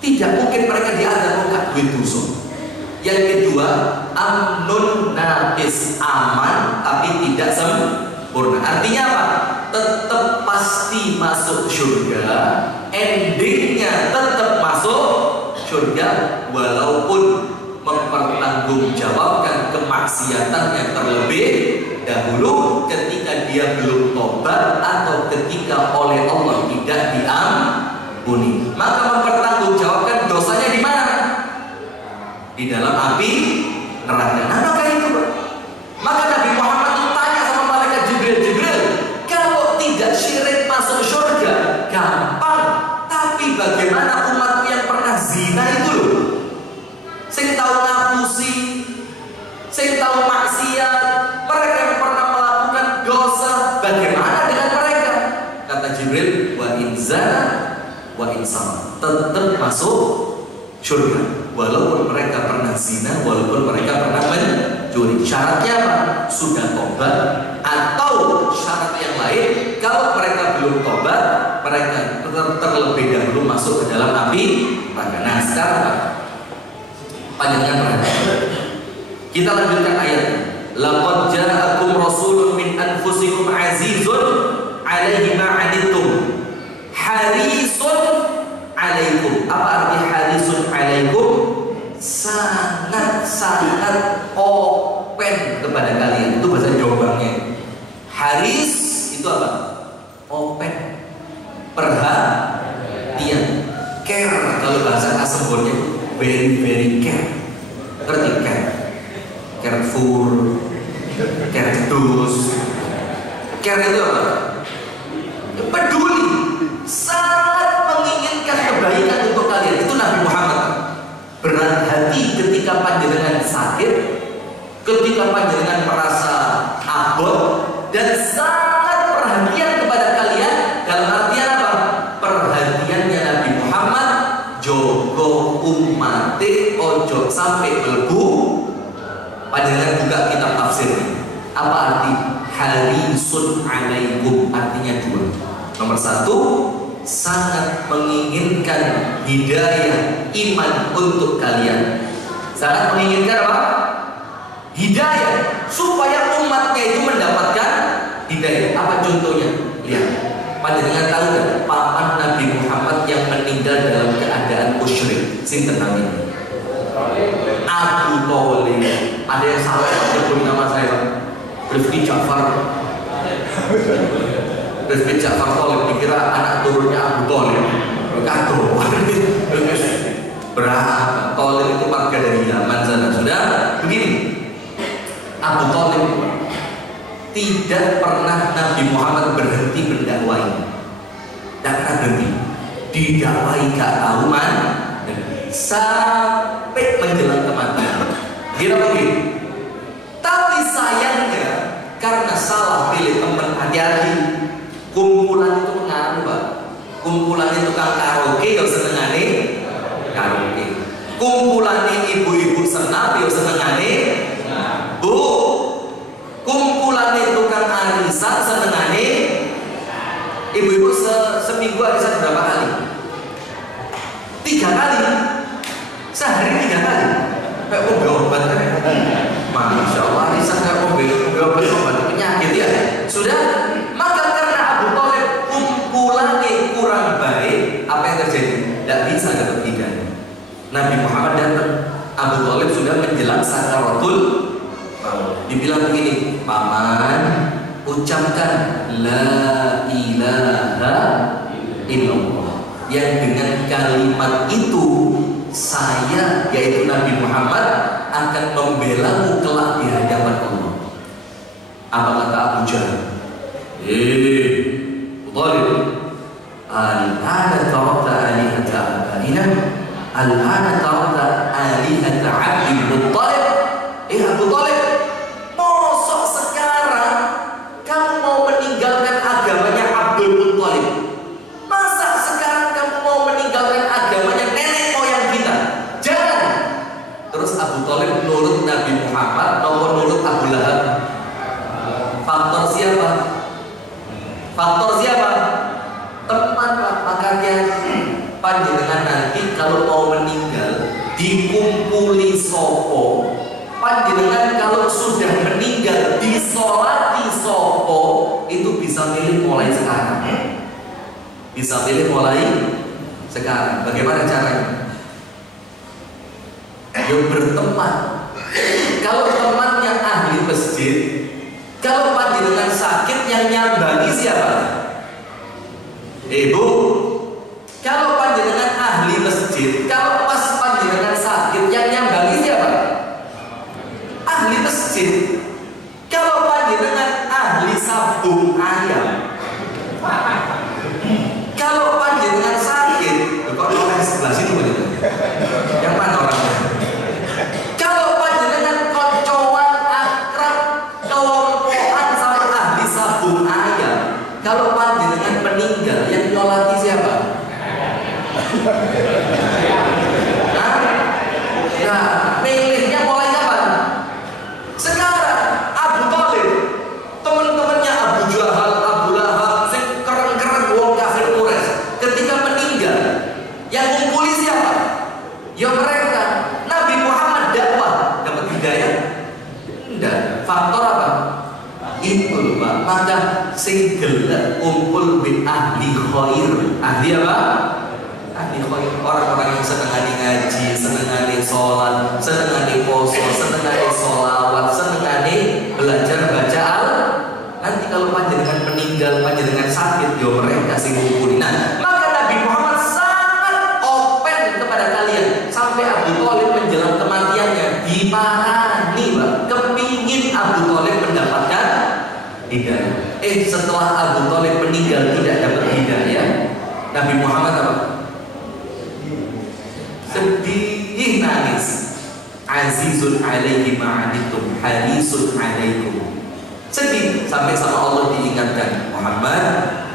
Tidak mungkin mereka diadab gak duit dosa. Yang kedua, amnun naqis, aman tapi tidak sempurna. Artinya apa? Tetap pasti masuk surga, endingnya tetap masuk surga, walaupun mempertanggungjawabkan kemaksiatannya terlebih dahulu ketika dia belum tobat atau ketika oleh Allah tidak diampuni. Maka mempertanggungjawabkan dosanya di mana? Di dalam api neraka. Nah, maka itu maka Nabi Muhammad itu tanya sama malaikat Jibril, kalau tidak syirik masuk surga gampang, tapi bagaimana umatku yang pernah zina itu loh, sing tahu ngapusi, sing tahu maksiat, mereka yang pernah melakukan dosa, bagaimana dengan mereka? Kata Jibril, wa in zana wa in sama, tetap masuk surga walaupun mereka pernah zina, walaupun mereka pernah mencuri. Syaratnya apa? Sudah tobat, atau syarat yang lain, kalau mereka belum tobat, mereka terlebih dahulu masuk ke dalam api neraka. Nah sekarang panjangkan perhatian, kita lanjutkan ayat. Laqad ja'akum rasulun min anfusikum azizun 'alaihi ma 'anittum harisun 'alaikum. Apa arti harisun 'alaikum? Sangat open kepada kalian. Itu bahasa Jawanya. Haris itu apa? Open, perhatian, care. Kalau bahasa Kasembonnya very care. Ngerti care? Careful, kerdus. Care itu apa? Peduli, sangat menginginkan kebaikan untuk kalian. Itu Nabi Muhammad. Berat hati ketika panjenengan sakit, ketika panjenengan merasa abot, dan sangat perhatian kepada kalian. Dalam artian apa? Perhatiannya Nabi Muhammad jogo umate ojo sampai mlebu. Panjenengan buka kitab tafsir. Apa arti harisun 'alaikum? Artinya dua. Nomor satu, sangat menginginkan hidayah iman untuk kalian. Sangat menginginkan apa? Hidayah, supaya umatnya itu mendapatkan hidayah. Apa contohnya? Lihat, panjenengan tahu kan paman Nabi Muhammad yang meninggal dalam keadaan musyrik? Sinten namanya? Abu Thalib. Ada yang salah menyebut nama saya, Rifki Ja'far. Rifki Ja'far Thalib dikira anak turunnya Abu Thalib. Kado. Berapa? Thalib itu marga dari Yaman sana. Sudah begini, Abu Thalib tidak pernah Nabi Muhammad berhenti mendakwai. Tidak pernah berhenti. Didakwai gak tahu sampai menjelang kematian. Dia begini. Tapi sayangnya karena salah pilih teman, hati-hati. Kumpulan itu pengaruh, Pak. Kumpulan itu tukang karaoke yang senengane karaoke. Kumpulan ibu-ibu senam yang senengane bu. Kumpulan itu tukang arisan senengane ibu-ibu. Seminggu arisan berapa kali? 3 kali. Sehari 3 kali. Kayak obat kan? Masya Allah, arisan kayak obat penyakit ya. Sudah. Maka karena Abu Thalib kumpulannya kurang baik, apa yang terjadi? Tidak bisa dapat hidayah. Nabi Muhammad datang, Abu Thalib sudah menjelang sakaratul maut. Dibilang begini, paman, ucapkan la ilaha illallah, yang dengan kalimat itu saya, yaitu Nabi Muhammad, akan membelamu kelak di hadapan Allah. Apa kata Abu Jahal? Abu Thalib, al-ana tarakta alihata abaina, al-ana tarakta alihata Abdul Muttalib. Abu Thalib, mosok sekarang kamu mau meninggalkan agamanya Abdul Muttalib? Masa sekarang kamu mau meninggalkan agamanya nenek moyang kita? Jangan. Terus Abu Thalib nurut Nabi Muhammad atau nurut Abu Lahab? Faktor siapa? Faktor siapa? Teman, Pak. Makanya panjenengan nanti kalau mau meninggal dikumpuli sopo. Panjenengan kalau sudah meninggal disolati sopo, itu bisa milih mulai sekarang. Bisa pilih mulai sekarang. Bagaimana caranya? Yuk berteman. Kalau temannya ahli masjid, kalau panjenengan sakit yang nyambangi siapa? Ibu. Kalau panjenengan ahli masjid, kalau pas panjenengan sakit yang nyambangi siapa? Ahli masjid. Kalau panjenengan ahli sabung ayam, kalau panjenengan sakit, kok orang sebelah sini panjenengan? Yang mana orangnya? Kalau panjenengan koncoan akrab kelompokan sama ahli sabung ayam, kalau panjenengan meninggal yang nyolati siapa? Nah, milihnya mulai kapan? Sekarang. Abu Thalib, teman-temannya Abu Jahal, Abu Lahab, sing keren-keren wong kafir Quraisy, ketika meninggal, yang ngumpuli siapa? Ya mereka. Nabi Muhammad dakwah, dapat hidayah? Enggak. Faktor apa? Itu Pak. Maka sing gelem kumpul bi ahli khair. Ahli apa? Ahli khair. Orang-orang yang senengane ngaji, senengane sholat, senengane poso, senengane sholawat, senengane belajar baca nanti kalau panjenengan meninggal, panjenengan sakit, yo mereka sing ngumpuli. Nah, maka Nabi Muhammad sangat open kepada kalian sampai Abu Thalib menjelang kematiannya diparani, Pak. Kepingin Abu Thalib mendapatkan hidayah. Setelah Abu Thalib meninggal tidak dapat hidayah, Nabi Muhammad apa? Sedih, nangis. Azizun alaihi ma'anitum, harisun alaikum. Sedih sampai sama Allah diingatkan, Muhammad,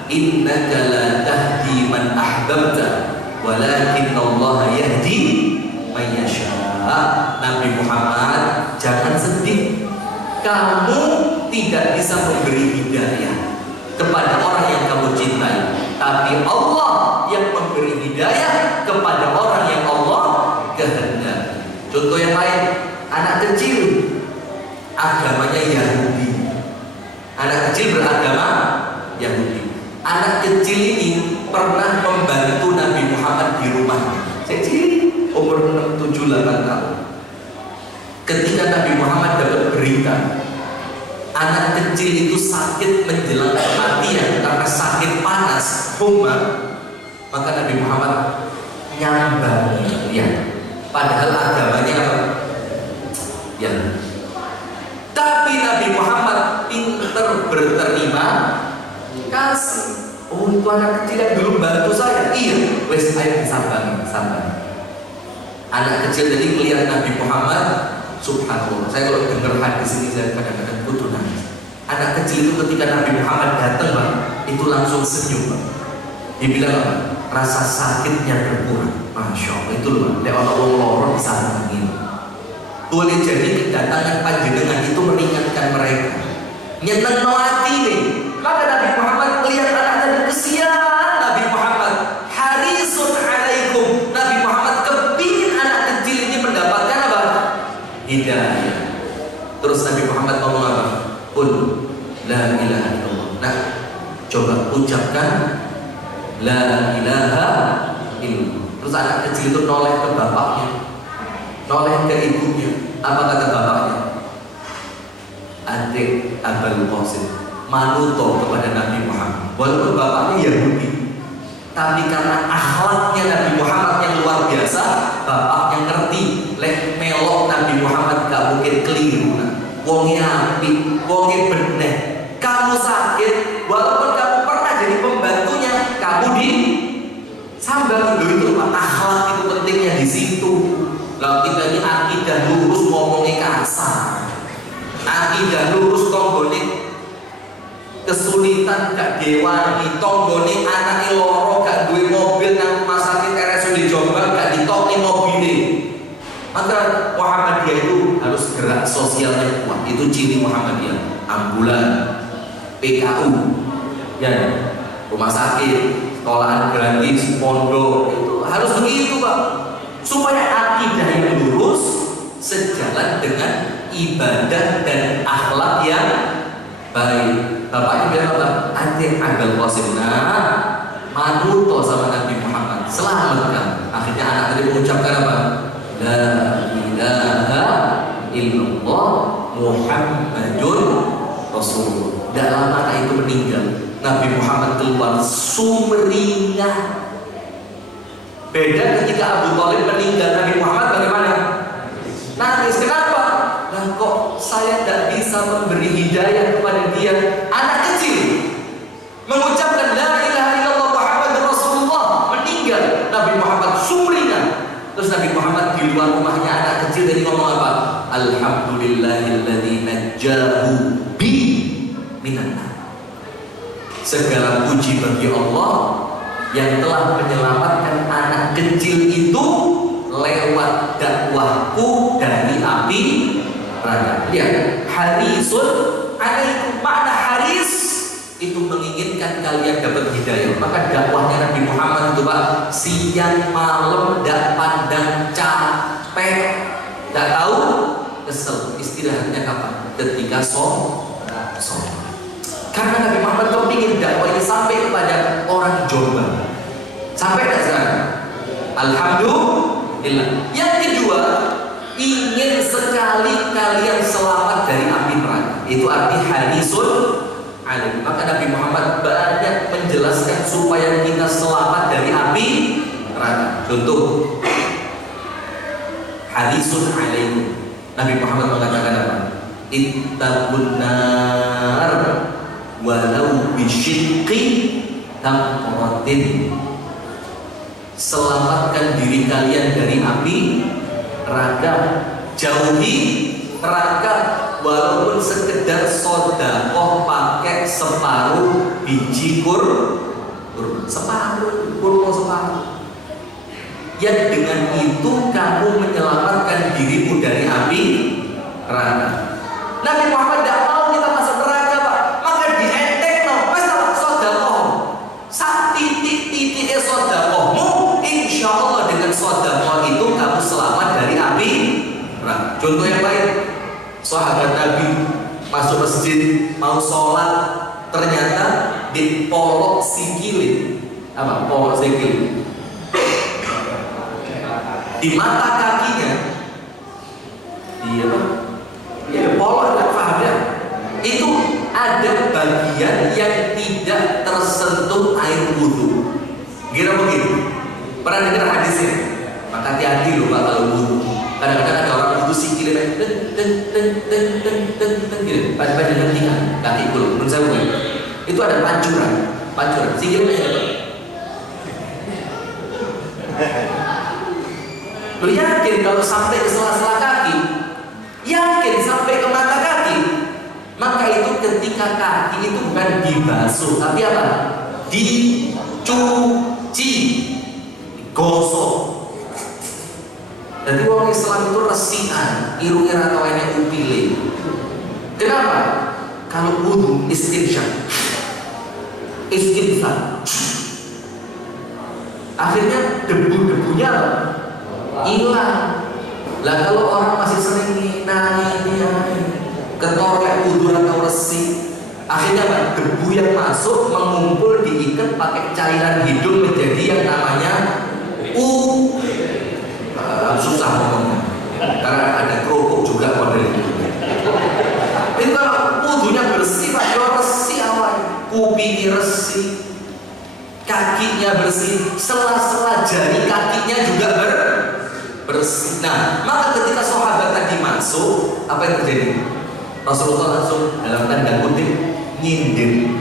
innaka la tahdi man ahbabta, walakin Allah yahdi man yasha. Nabi Muhammad, jangan sedih. Kamu tidak bisa memberi hidayah kepada orang yang kamu cintai, tapi Allah yang memberi hidayah kepada orang yang Allah kehendaki. Contoh yang lain, anak kecil agamanya Yahudi. Anak kecil beragama Yahudi. Anak kecil ini pernah membantu Nabi Muhammad di rumahnya. Kecil, umur 6, 7, 8 tahun. Ketika Nabi Muhammad dapat berita anak kecil itu sakit menjelang kematian karena sakit panas, humma, maka Nabi Muhammad nyambangi dia. Padahal agamanya apa? Ya. Tapi Nabi Muhammad pinter berterima kasih. Oh, itu anak kecil yang dulu bantu saya. Iya, wes ayo sabar, sabar. Anak kecil jadi melihat Nabi Muhammad, subhanallah. Saya kalau dengar hadis ini saya kadang-kadang butuh nangis. Anak kecil itu ketika Nabi Muhammad datang, Pak, itu langsung senyum, Pak. Dibilang apa? Rasa sakitnya berkurang. Masya Allah, itu loh, lewat Allah lorong sana ini. Boleh jadi kedatangan panjenengan itu meringankan mereka. Nyeneng no hati nih. Maka Nabi Muhammad melihat anak-anak kesian Nabi Muhammad. Harisun alaikum. Nabi Muhammad kepingin anak kecil ini mendapatkan apa? Hidayah. Terus Nabi Muhammad ngomong apa? Qul la ilaha illallah. Nah, coba ucapkan la ilaha illallah. Terus anak kecil itu noleh ke bapaknya, noleh ke ibunya. Apa kata bapaknya? Adik Abul Qasim, manuto kepada Nabi Muhammad. Walaupun bapaknya Yahudi, tapi karena akhlaknya Nabi Muhammad yang luar biasa, bapaknya ngerti. Lek melok Nabi Muhammad gak mungkin keliru. Wongi api, wongi bener. Kamu sakit, walaupun kamu pernah jadi pembantunya, kamu di sambal dulu itu akhlak itu pentingnya di situ. Kalau kita ini akidah lurus ngomongnya kasar, akidah lurus tonggone kesulitan gak dewangi, tonggone anak loro gak duwe mobil nang rumah sakit RSUD Jombang gak ditokni mobilnya. Maka Muhammadiyah itu harus gerak sosialnya kuat. Itu ciri Muhammadiyah. Ambulan, PKU, ya, rumah sakit, sekolahan gratis, pondok, itu harus begitu, Pak, supaya akidah yang lurus sejalan dengan ibadah dan akhlak yang baik. Bapaknya bilang apa? Adik Abul Qasim, manuto sama Nabi Muhammad, selamatkan. Akhirnya anak tadi mengucapkan apa? La ilaha illallah Muhammadun Rasulullah. Tidak lama anak itu meninggal, Nabi Muhammad keluar sumringah. Beda ketika Abu Thalib meninggal, Nabi Muhammad bagaimana? Nangis. Kenapa? Nah, kok saya tidak bisa memberi hidayah kepada dia? Anak kecil mengucapkan la ilaha illallah Muhammadur Rasulullah, meninggal, Nabi Muhammad sumringah. Terus Nabi Muhammad di luar rumahnya anak kecil tadi ngomong apa? Alhamdulillahilladzi najjahu bi minan nar. Segala puji bagi Allah yang telah menyelamatkan anak kecil itu lewat dakwahku dari api neraka. Lihat, harisun alaikum, makna haris itu menginginkan kalian dapat hidayah. Maka dakwahnya Nabi Muhammad itu Pak, siang malam tidak pandang capek, tidak tahu kesel. Istirahatnya kapan? Ketika sholat. Karena Nabi Muhammad kepingin dakwah ini sampai kepada orang Jombang. Sampai tidak sekarang? Alhamdulillah. Yang kedua, ingin sekali kalian selamat dari api neraka. Itu arti hadisun alim. Maka Nabi Muhammad banyak menjelaskan supaya kita selamat dari api neraka. Contoh, hadisun alim. Nabi Muhammad mengatakan apa? Ittaqun nar walau bisyidqi tamratin. Selamatkan diri kalian dari api neraka, jauhi neraka walaupun sekedar sedekah pakai separuh biji kurma, separuh kurma separuh. Yang dengan itu kamu menyelamatkan dirimu dari api neraka. Nabi Muhammad tidak mau kita masuk neraka Pak, maka dientek no, wes tak sedekah. Sak titik-titik sedekahmu, insya Allah dengan sedekah itu kamu selamat dari api neraka. Contoh yang lain, sahabat Nabi masuk masjid mau sholat, ternyata di polok sikilin. Apa polok sikilin? Di mata kakinya, iya, polok nggak paham ya. Itu ada bagian yang tidak tersentuh air wudhu. Kira begitu. Pernah dengar hadisnya? Maka hati-hati loh Pak kalau wudhu. Kadang-kadang ada orang wudhu sikilnya, gitu. Pada dengan kaki belum. Menurut saya begitu. Itu ada pancuran, sikilnya apa? Lu yakin kalau sampai ke sela-sela kaki, yakin sampai ke mata kaki, maka itu ketika kaki itu bukan dibasuh, tapi apa? Dicuci, digosok. Jadi orang Islam itu resian, irung-irung atau enek upile. Kenapa? Kalau wudu istinsyaq, akhirnya debu-debunya hilang. Lah kalau orang masih sering ketorek wudu atau resi, akhirnya apa? Debu yang masuk mengumpul diikat pakai cairan hidung menjadi yang namanya susah ngomongnya karena ada kerupuk juga model itu. Itu kalau wudunya bersih Pak, resi awal, kupingnya bersih, kakinya bersih, sela-sela jari kakinya juga bersih. Nah, maka ketika sahabat tadi masuk, apa yang terjadi? Rasulullah langsung dalam tanda kutip nyindir.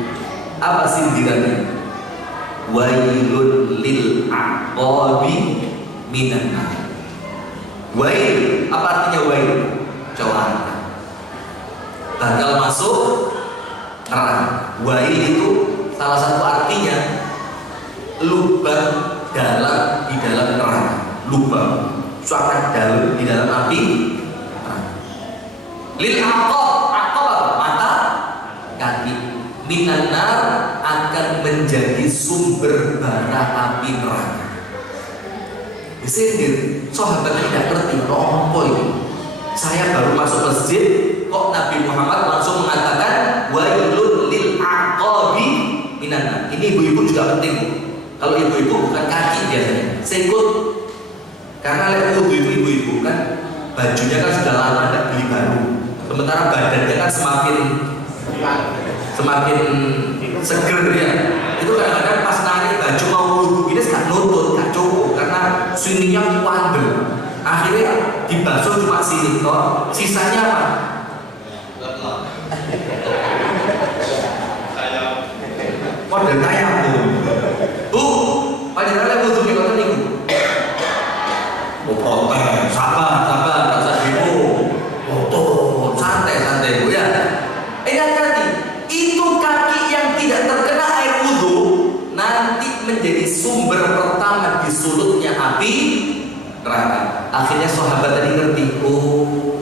Apa sindirannya? Wailun lil aqabi minan nar. Wail, apa artinya wail? Celaka. Bakal masuk neraka. Wail itu salah satu artinya lubang dalam di dalam neraka. Lubang sangat dalam di dalam api. Lil aqab mata kaki, minan nar akan menjadi sumber bara api neraka. Disindir, sahabat tidak ngerti apa ini. Saya baru masuk masjid, kok Nabi Muhammad langsung mengatakan wailun lil aqabi minan nar. Ini ibu-ibu juga penting. Kalau ibu-ibu bukan kaki biasanya, sikut. Karena lek wudu itu ibu-ibu kan bajunya kan sudah lama tidak beli baru. Sementara badannya kan semakin seger ya. Itu kadang-kadang pas narik baju mau wudu ini nggak nutut, nggak cukup karena sininya kuandel. Akhirnya dibasuh cuma sini toh, sisanya apa? Model tayamum. Bu, panjenengan wudu niku ngoten niku. Oh protes, sabar, tak usah demo. Santai Bu ya. Hati-hati, itu kaki yang tidak terkena sulutnya api neraka. Akhirnya sahabat tadi ngerti, oh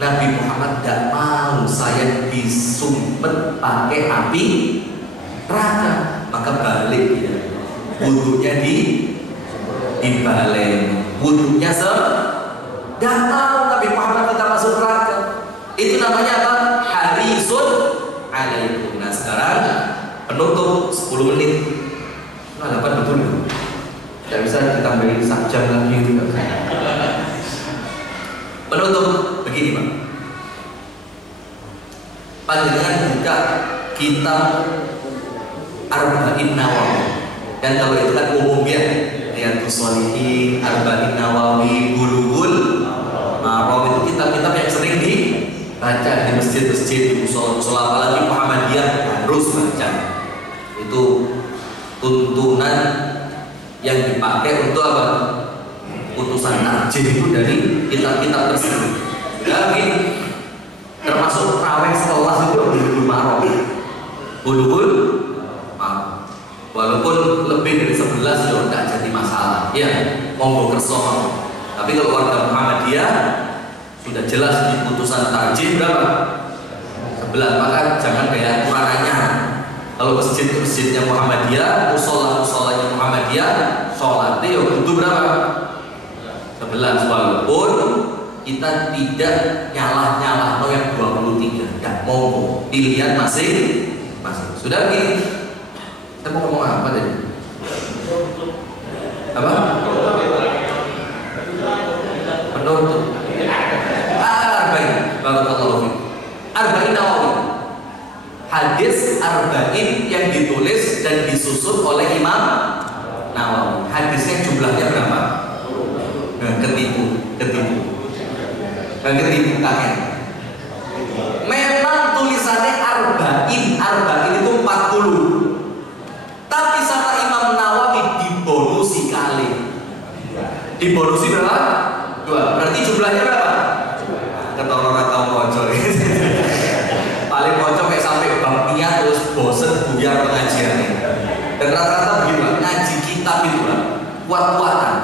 Nabi Muhammad tidak mau saya disumpet pakai api neraka, maka balik ya. Wudhunya dibalik, wudhunya tidak tahu Nabi Muhammad kita masuk neraka. Itu namanya apa? Harisun alaikum. Nah sekarang penutup 10 menit. Nah, dapat betul ya? Tidak bisa ditambahin 1 jam lagi juga. Penutup begini Pak. Panjenengan buka kitab Arba'in Nawawi. Dan kalau itu kan umum ya, Riyadhus Shalihin, Arba'in Nawawi, Bulughul Maram, itu kitab-kitab yang sering dibaca di masjid-masjid, di musola-musola, apalagi Muhammadiyah harus baca. Itu tuntunan yang dipakai untuk apa? Putusan tarjih itu dari kitab-kitab tersebut. Jadi termasuk raweh setelah itu Bulughul Maram. Bulughul Maram. Walaupun lebih dari 11 ya tidak jadi masalah. Ya, monggo kerso. Tapi kalau warga Muhammadiyah sudah jelas di putusan tarjih berapa? 11. Maka jangan kayak ukurannya. Kalau masjidnya Muhammadiyah, musola-musolanya Muhammadiyah, sholatnya ya itu berapa? 11. Walaupun kita tidak nyalah-nyalah yang 23. Tidak mau pilihan masing-masing. Sudah begini. Saya mau ngomong apa tadi? Apa? Penutup. Arba'in. Barakallahu fiik. Arba'in Nawawi. Hadis Arba'in yang ditulis dan disusun oleh Imam Nawawi. Hadisnya jumlahnya berapa? Ketipu kakek. Memang tulisannya Arba'in itu 40. Tapi sama Imam Nawawi dibonusi kali. Dibonusi berapa? 2. Berarti jumlahnya berapa? Ketara ora tau maca. Paling maca kayak sampai bab niat terus bosen buyar pengajiannya. Dan rata-rata begini, ngaji kitab itu kuat-kuatan.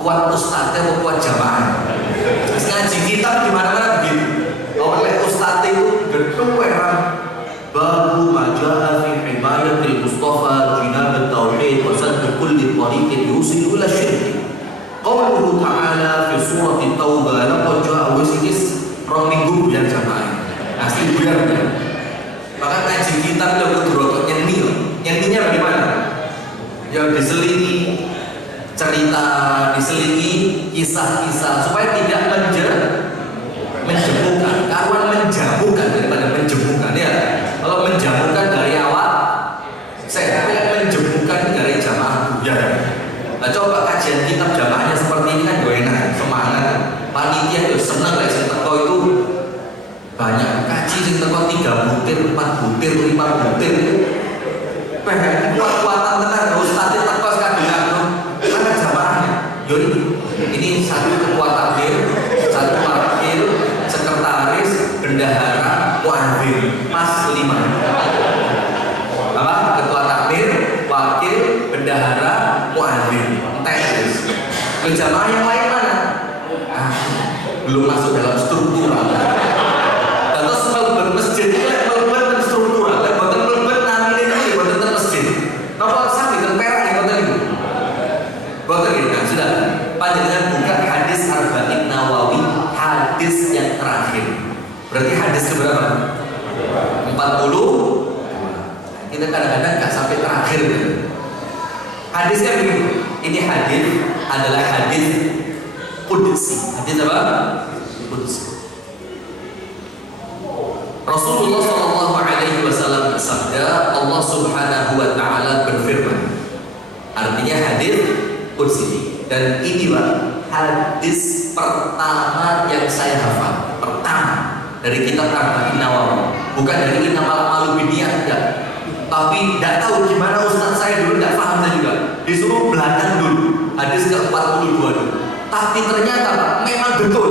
Kuat ustadznya, kuat jamaah. Terus ngaji kitab di mana-mana begitu. Oleh ustadz itu gedung werang babu majalah fi himayatil Mustafa jinab tauhid wa sadd kulli tariqin yusilu ila syirk. Qauluhu ta'ala fi surah Taubah laqad ja'a wasikis rominggu yang jamaah. Asli buyar. Maka ngaji kitab itu kudu nyeninya bagaimana? Ya diselingi cerita, diselingi kisah-kisah supaya tidak menjemukan, karuan menjamukan daripada menjemukan ya. Kalau menjamukan dari awal, saya menjemukan dari jamaah ya. Nah, coba kajian kitab jamaahnya seperti ini kan enak, semangat. Panitia itu senang lah, sing teko itu banyak kaji sing teko 3 butir, 4 butir, 5 butir itu. Kuat-kuatan tenan ustadz teko sekadang karena jamaahnya. Yo ini satu ketua takbir, satu wakil, sekretaris, bendahara, muadzin, pas 5. Apa? Ketua takbir, wakil, bendahara, muadzin, teknis. Jamaah yang lain mana? Belum masuk dalam struktural. Terus melebet masjid itu melebet struktural. Melebet namanya ini melebet masjid. Nomor satu dan perak yang kota itu. Kota ini kan sudah. Panjenengan buka hadis Arba'in Nawawi, hadis yang terakhir. Berarti hadis keberapa? 40. Kita kadang-kadang nggak sampai terakhir. Hadisnya begini. Ini hadis adalah hadis Qudsi. Hadis apa? Qudsi. Rasulullah SAW bersabda, Allah Subhanahu wa Ta'ala berfirman. Artinya hadis Qudsi. Dan ini Pak, hadis pertama yang saya hafal. Pertama dari kitab Arba'in Nawawi. Bukan dari Innamal A'malu Binniyat, enggak. Tapi tidak tahu gimana ustaz saya dulu, tidak paham saya juga. Disuruh belajar dulu hadis ke-42 dulu. Tapi ternyata Pak, memang betul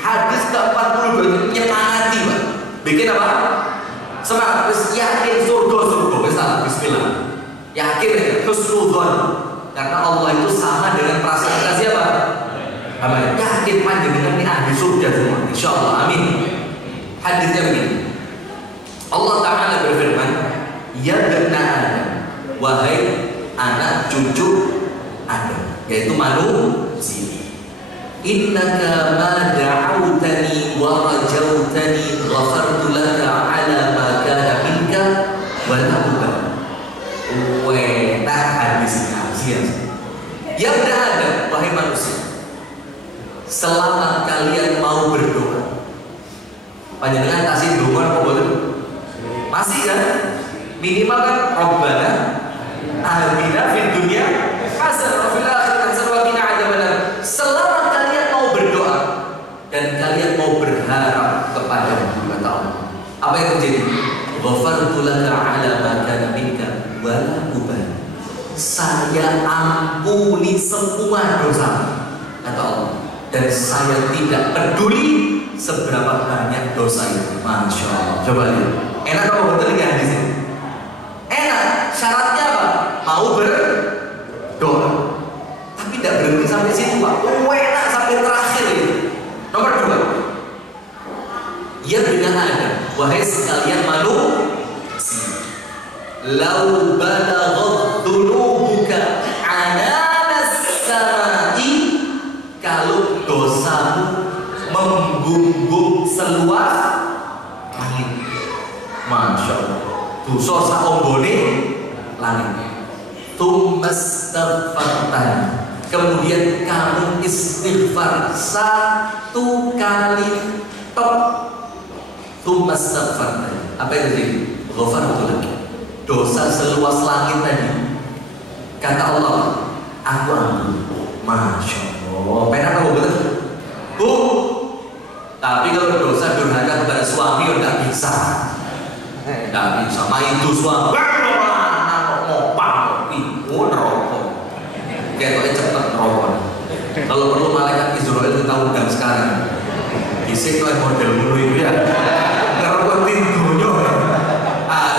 hadis ke-42 itu menyemangati Pak. Bikin apa? Semangat, terus yakin surga. Salah, bismillah. Yakin ya, husnudzon. Karena Allah itu sama dengan perasaan kita siapa? Amin. Yakin panjenengan ini ahli surga semua. Insyaallah. Amin. Hadisnya begini. Allah Ta'ala berfirman, ya bena Adam, wahai anak cucu Adam, yaitu manusia. Innaka ma da'awtani wa rajautani ghafartu laka ala ma kana minka wa la ubali. Nah hadisnya ya bena Adam, wahai manusia, selama kalian mau berdoa, panjenengan kasih doa apa boleh? Masih kan? Minimal kan Rabbana atina fid dunya hasanah wa fil akhirati hasanah wa qina adzabannar. Selama kalian mau berdoa dan kalian mau berharap kepada kata Allah, apa yang terjadi? Ghafartu laka ala ma kana minka wa la ubali. Saya ampuni semua dosa, kata Allah, dan saya tidak peduli seberapa banyak dosa itu. Masya Allah. Coba lihat. Enak apa betul ya di sini? Enak. Syaratnya apa? Mau berdoa. Tapi tidak berhenti sampai situ, Pak. Enak sampai terakhir itu. Nomor 2. Ya benar ada. Wahai sekalian manusia, lau balaghat dunubuka ananas samai, kalau dosamu membumbung seluas langit. Masya Allah. Dosa saombone langit. Tumastaghfartan, kemudian kamu istighfar 1 kali tok. Tumastaghfartan, apa yang terjadi? Ghafartu laki, dosa seluas langit tadi, kata Allah, aku ampun. Masya Allah. Pengen apa betul? Bu, tapi kalau dosa durhaka kepada suami udah bisa. Nggak bisa, main itu suami mana mau panggung rokok kayak cepet rokok. Kalau perlu malaikat Israel kita undang sekarang, isi itu model dulu itu ya ngerokotin dunia.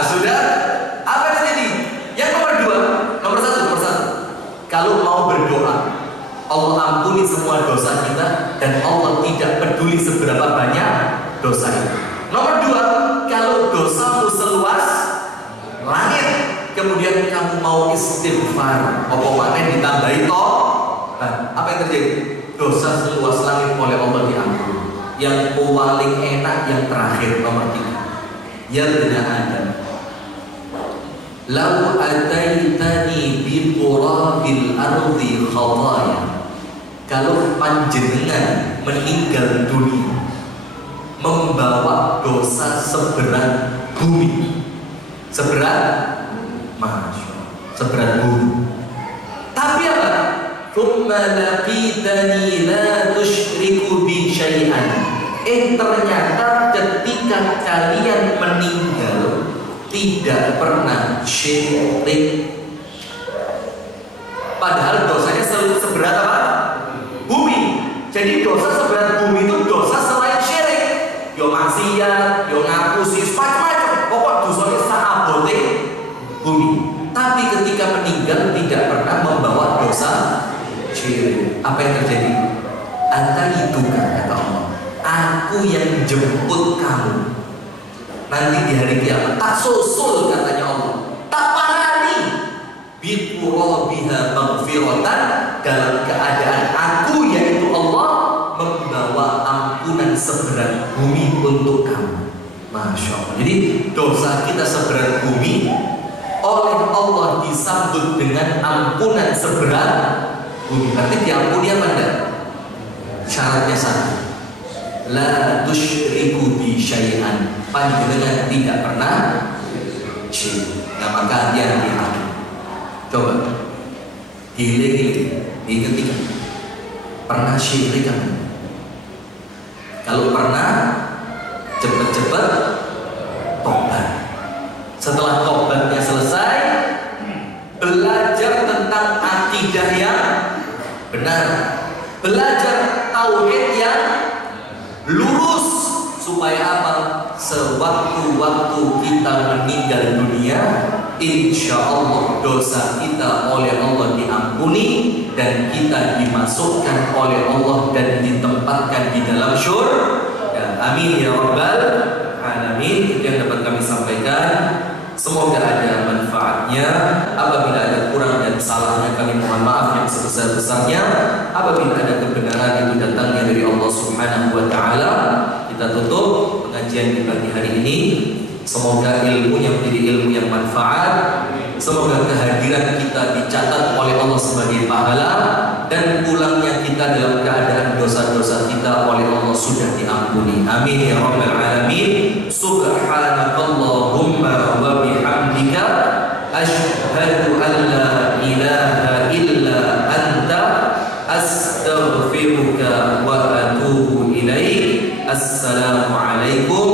Sudah. Apa yang terjadi? Yang nomor 1, kalau mau berdoa, Allah ampuni semua dosa kita dan Allah tidak peduli seberapa banyak dosa kita. Nomor 2, kalau dosamu seluas langit, kemudian kamu mau istighfar, apa maknanya ditambahi toh? Apa yang terjadi? Dosa seluas langit oleh Allah diampuni. Yang paling enak yang terakhir, nomor 3. Ya bena Adam, lau ataitani bi qurabil ardi khataya, kalau panjenengan meninggal dunia membawa dosa seberat bumi, seberat bumi. Tapi apa? Tsumma laqitani la tusyriku bi syai'an. Ternyata ketika kalian meninggal tidak pernah syirik. Padahal dosanya seberat apa? Bumi. Jadi dosa seberat bumi itu dosa selain syirik. Yo maksiat, yo ngapusi, macam-macam. Pokok dosanya sahabote bumi. Tapi ketika meninggal tidak pernah membawa dosa syirik. Apa yang terjadi? Ataituka, kata Allah, aku yang jemput kamu nanti di hari kiamat. Tak susul, katanya Allah, tak parani biqurabiha maghfiratan, dalam keadaan aku yaitu Allah membawa ampunan seberat bumi untuk kamu. Masya Allah. Jadi dosa kita seberat bumi oleh Allah disambut dengan ampunan seberat bumi. Berarti diampuni apa enggak? Syaratnya 1, la tusyriku bi syai'an, panjenengan tidak pernah syirik. Nah maka dia diampuni. Coba gile-gile di ketika pernah syirik kan? Kalau pernah, cepet-cepet tobat. Setelah tobatnya selesai, belajar tentang akidah yang benar, belajar tauhid yang lurus, supaya apa? Sewaktu-waktu kita meninggal dunia insya Allah dosa kita oleh Allah diampuni dan kita dimasukkan oleh Allah dan ditempatkan di dalam syurga. Amin ya rabbal alamin. Itu yang dapat kami sampaikan. Semoga ada manfaatnya. Apabila ada kurang dan salahnya kami mohon maaf yang sebesar-besarnya. Apabila ada kebenaran itu datangnya dari Allah Subhanahu wa taala. Kita tutup pengajian di pagi hari ini. Semoga ilmunya menjadi ilmu yang manfaat. Semoga kehadiran kita dicatat oleh Allah sebagai pahala dan pulangnya kita dalam keadaan dosa-dosa kita oleh Allah sudah diampuni. Amin ya rabbal alamin. Subhanakallahumma wa bihamdika asyhadu an la ilaha illa anta astaghfiruka wa atubu ilaik. Assalamualaikum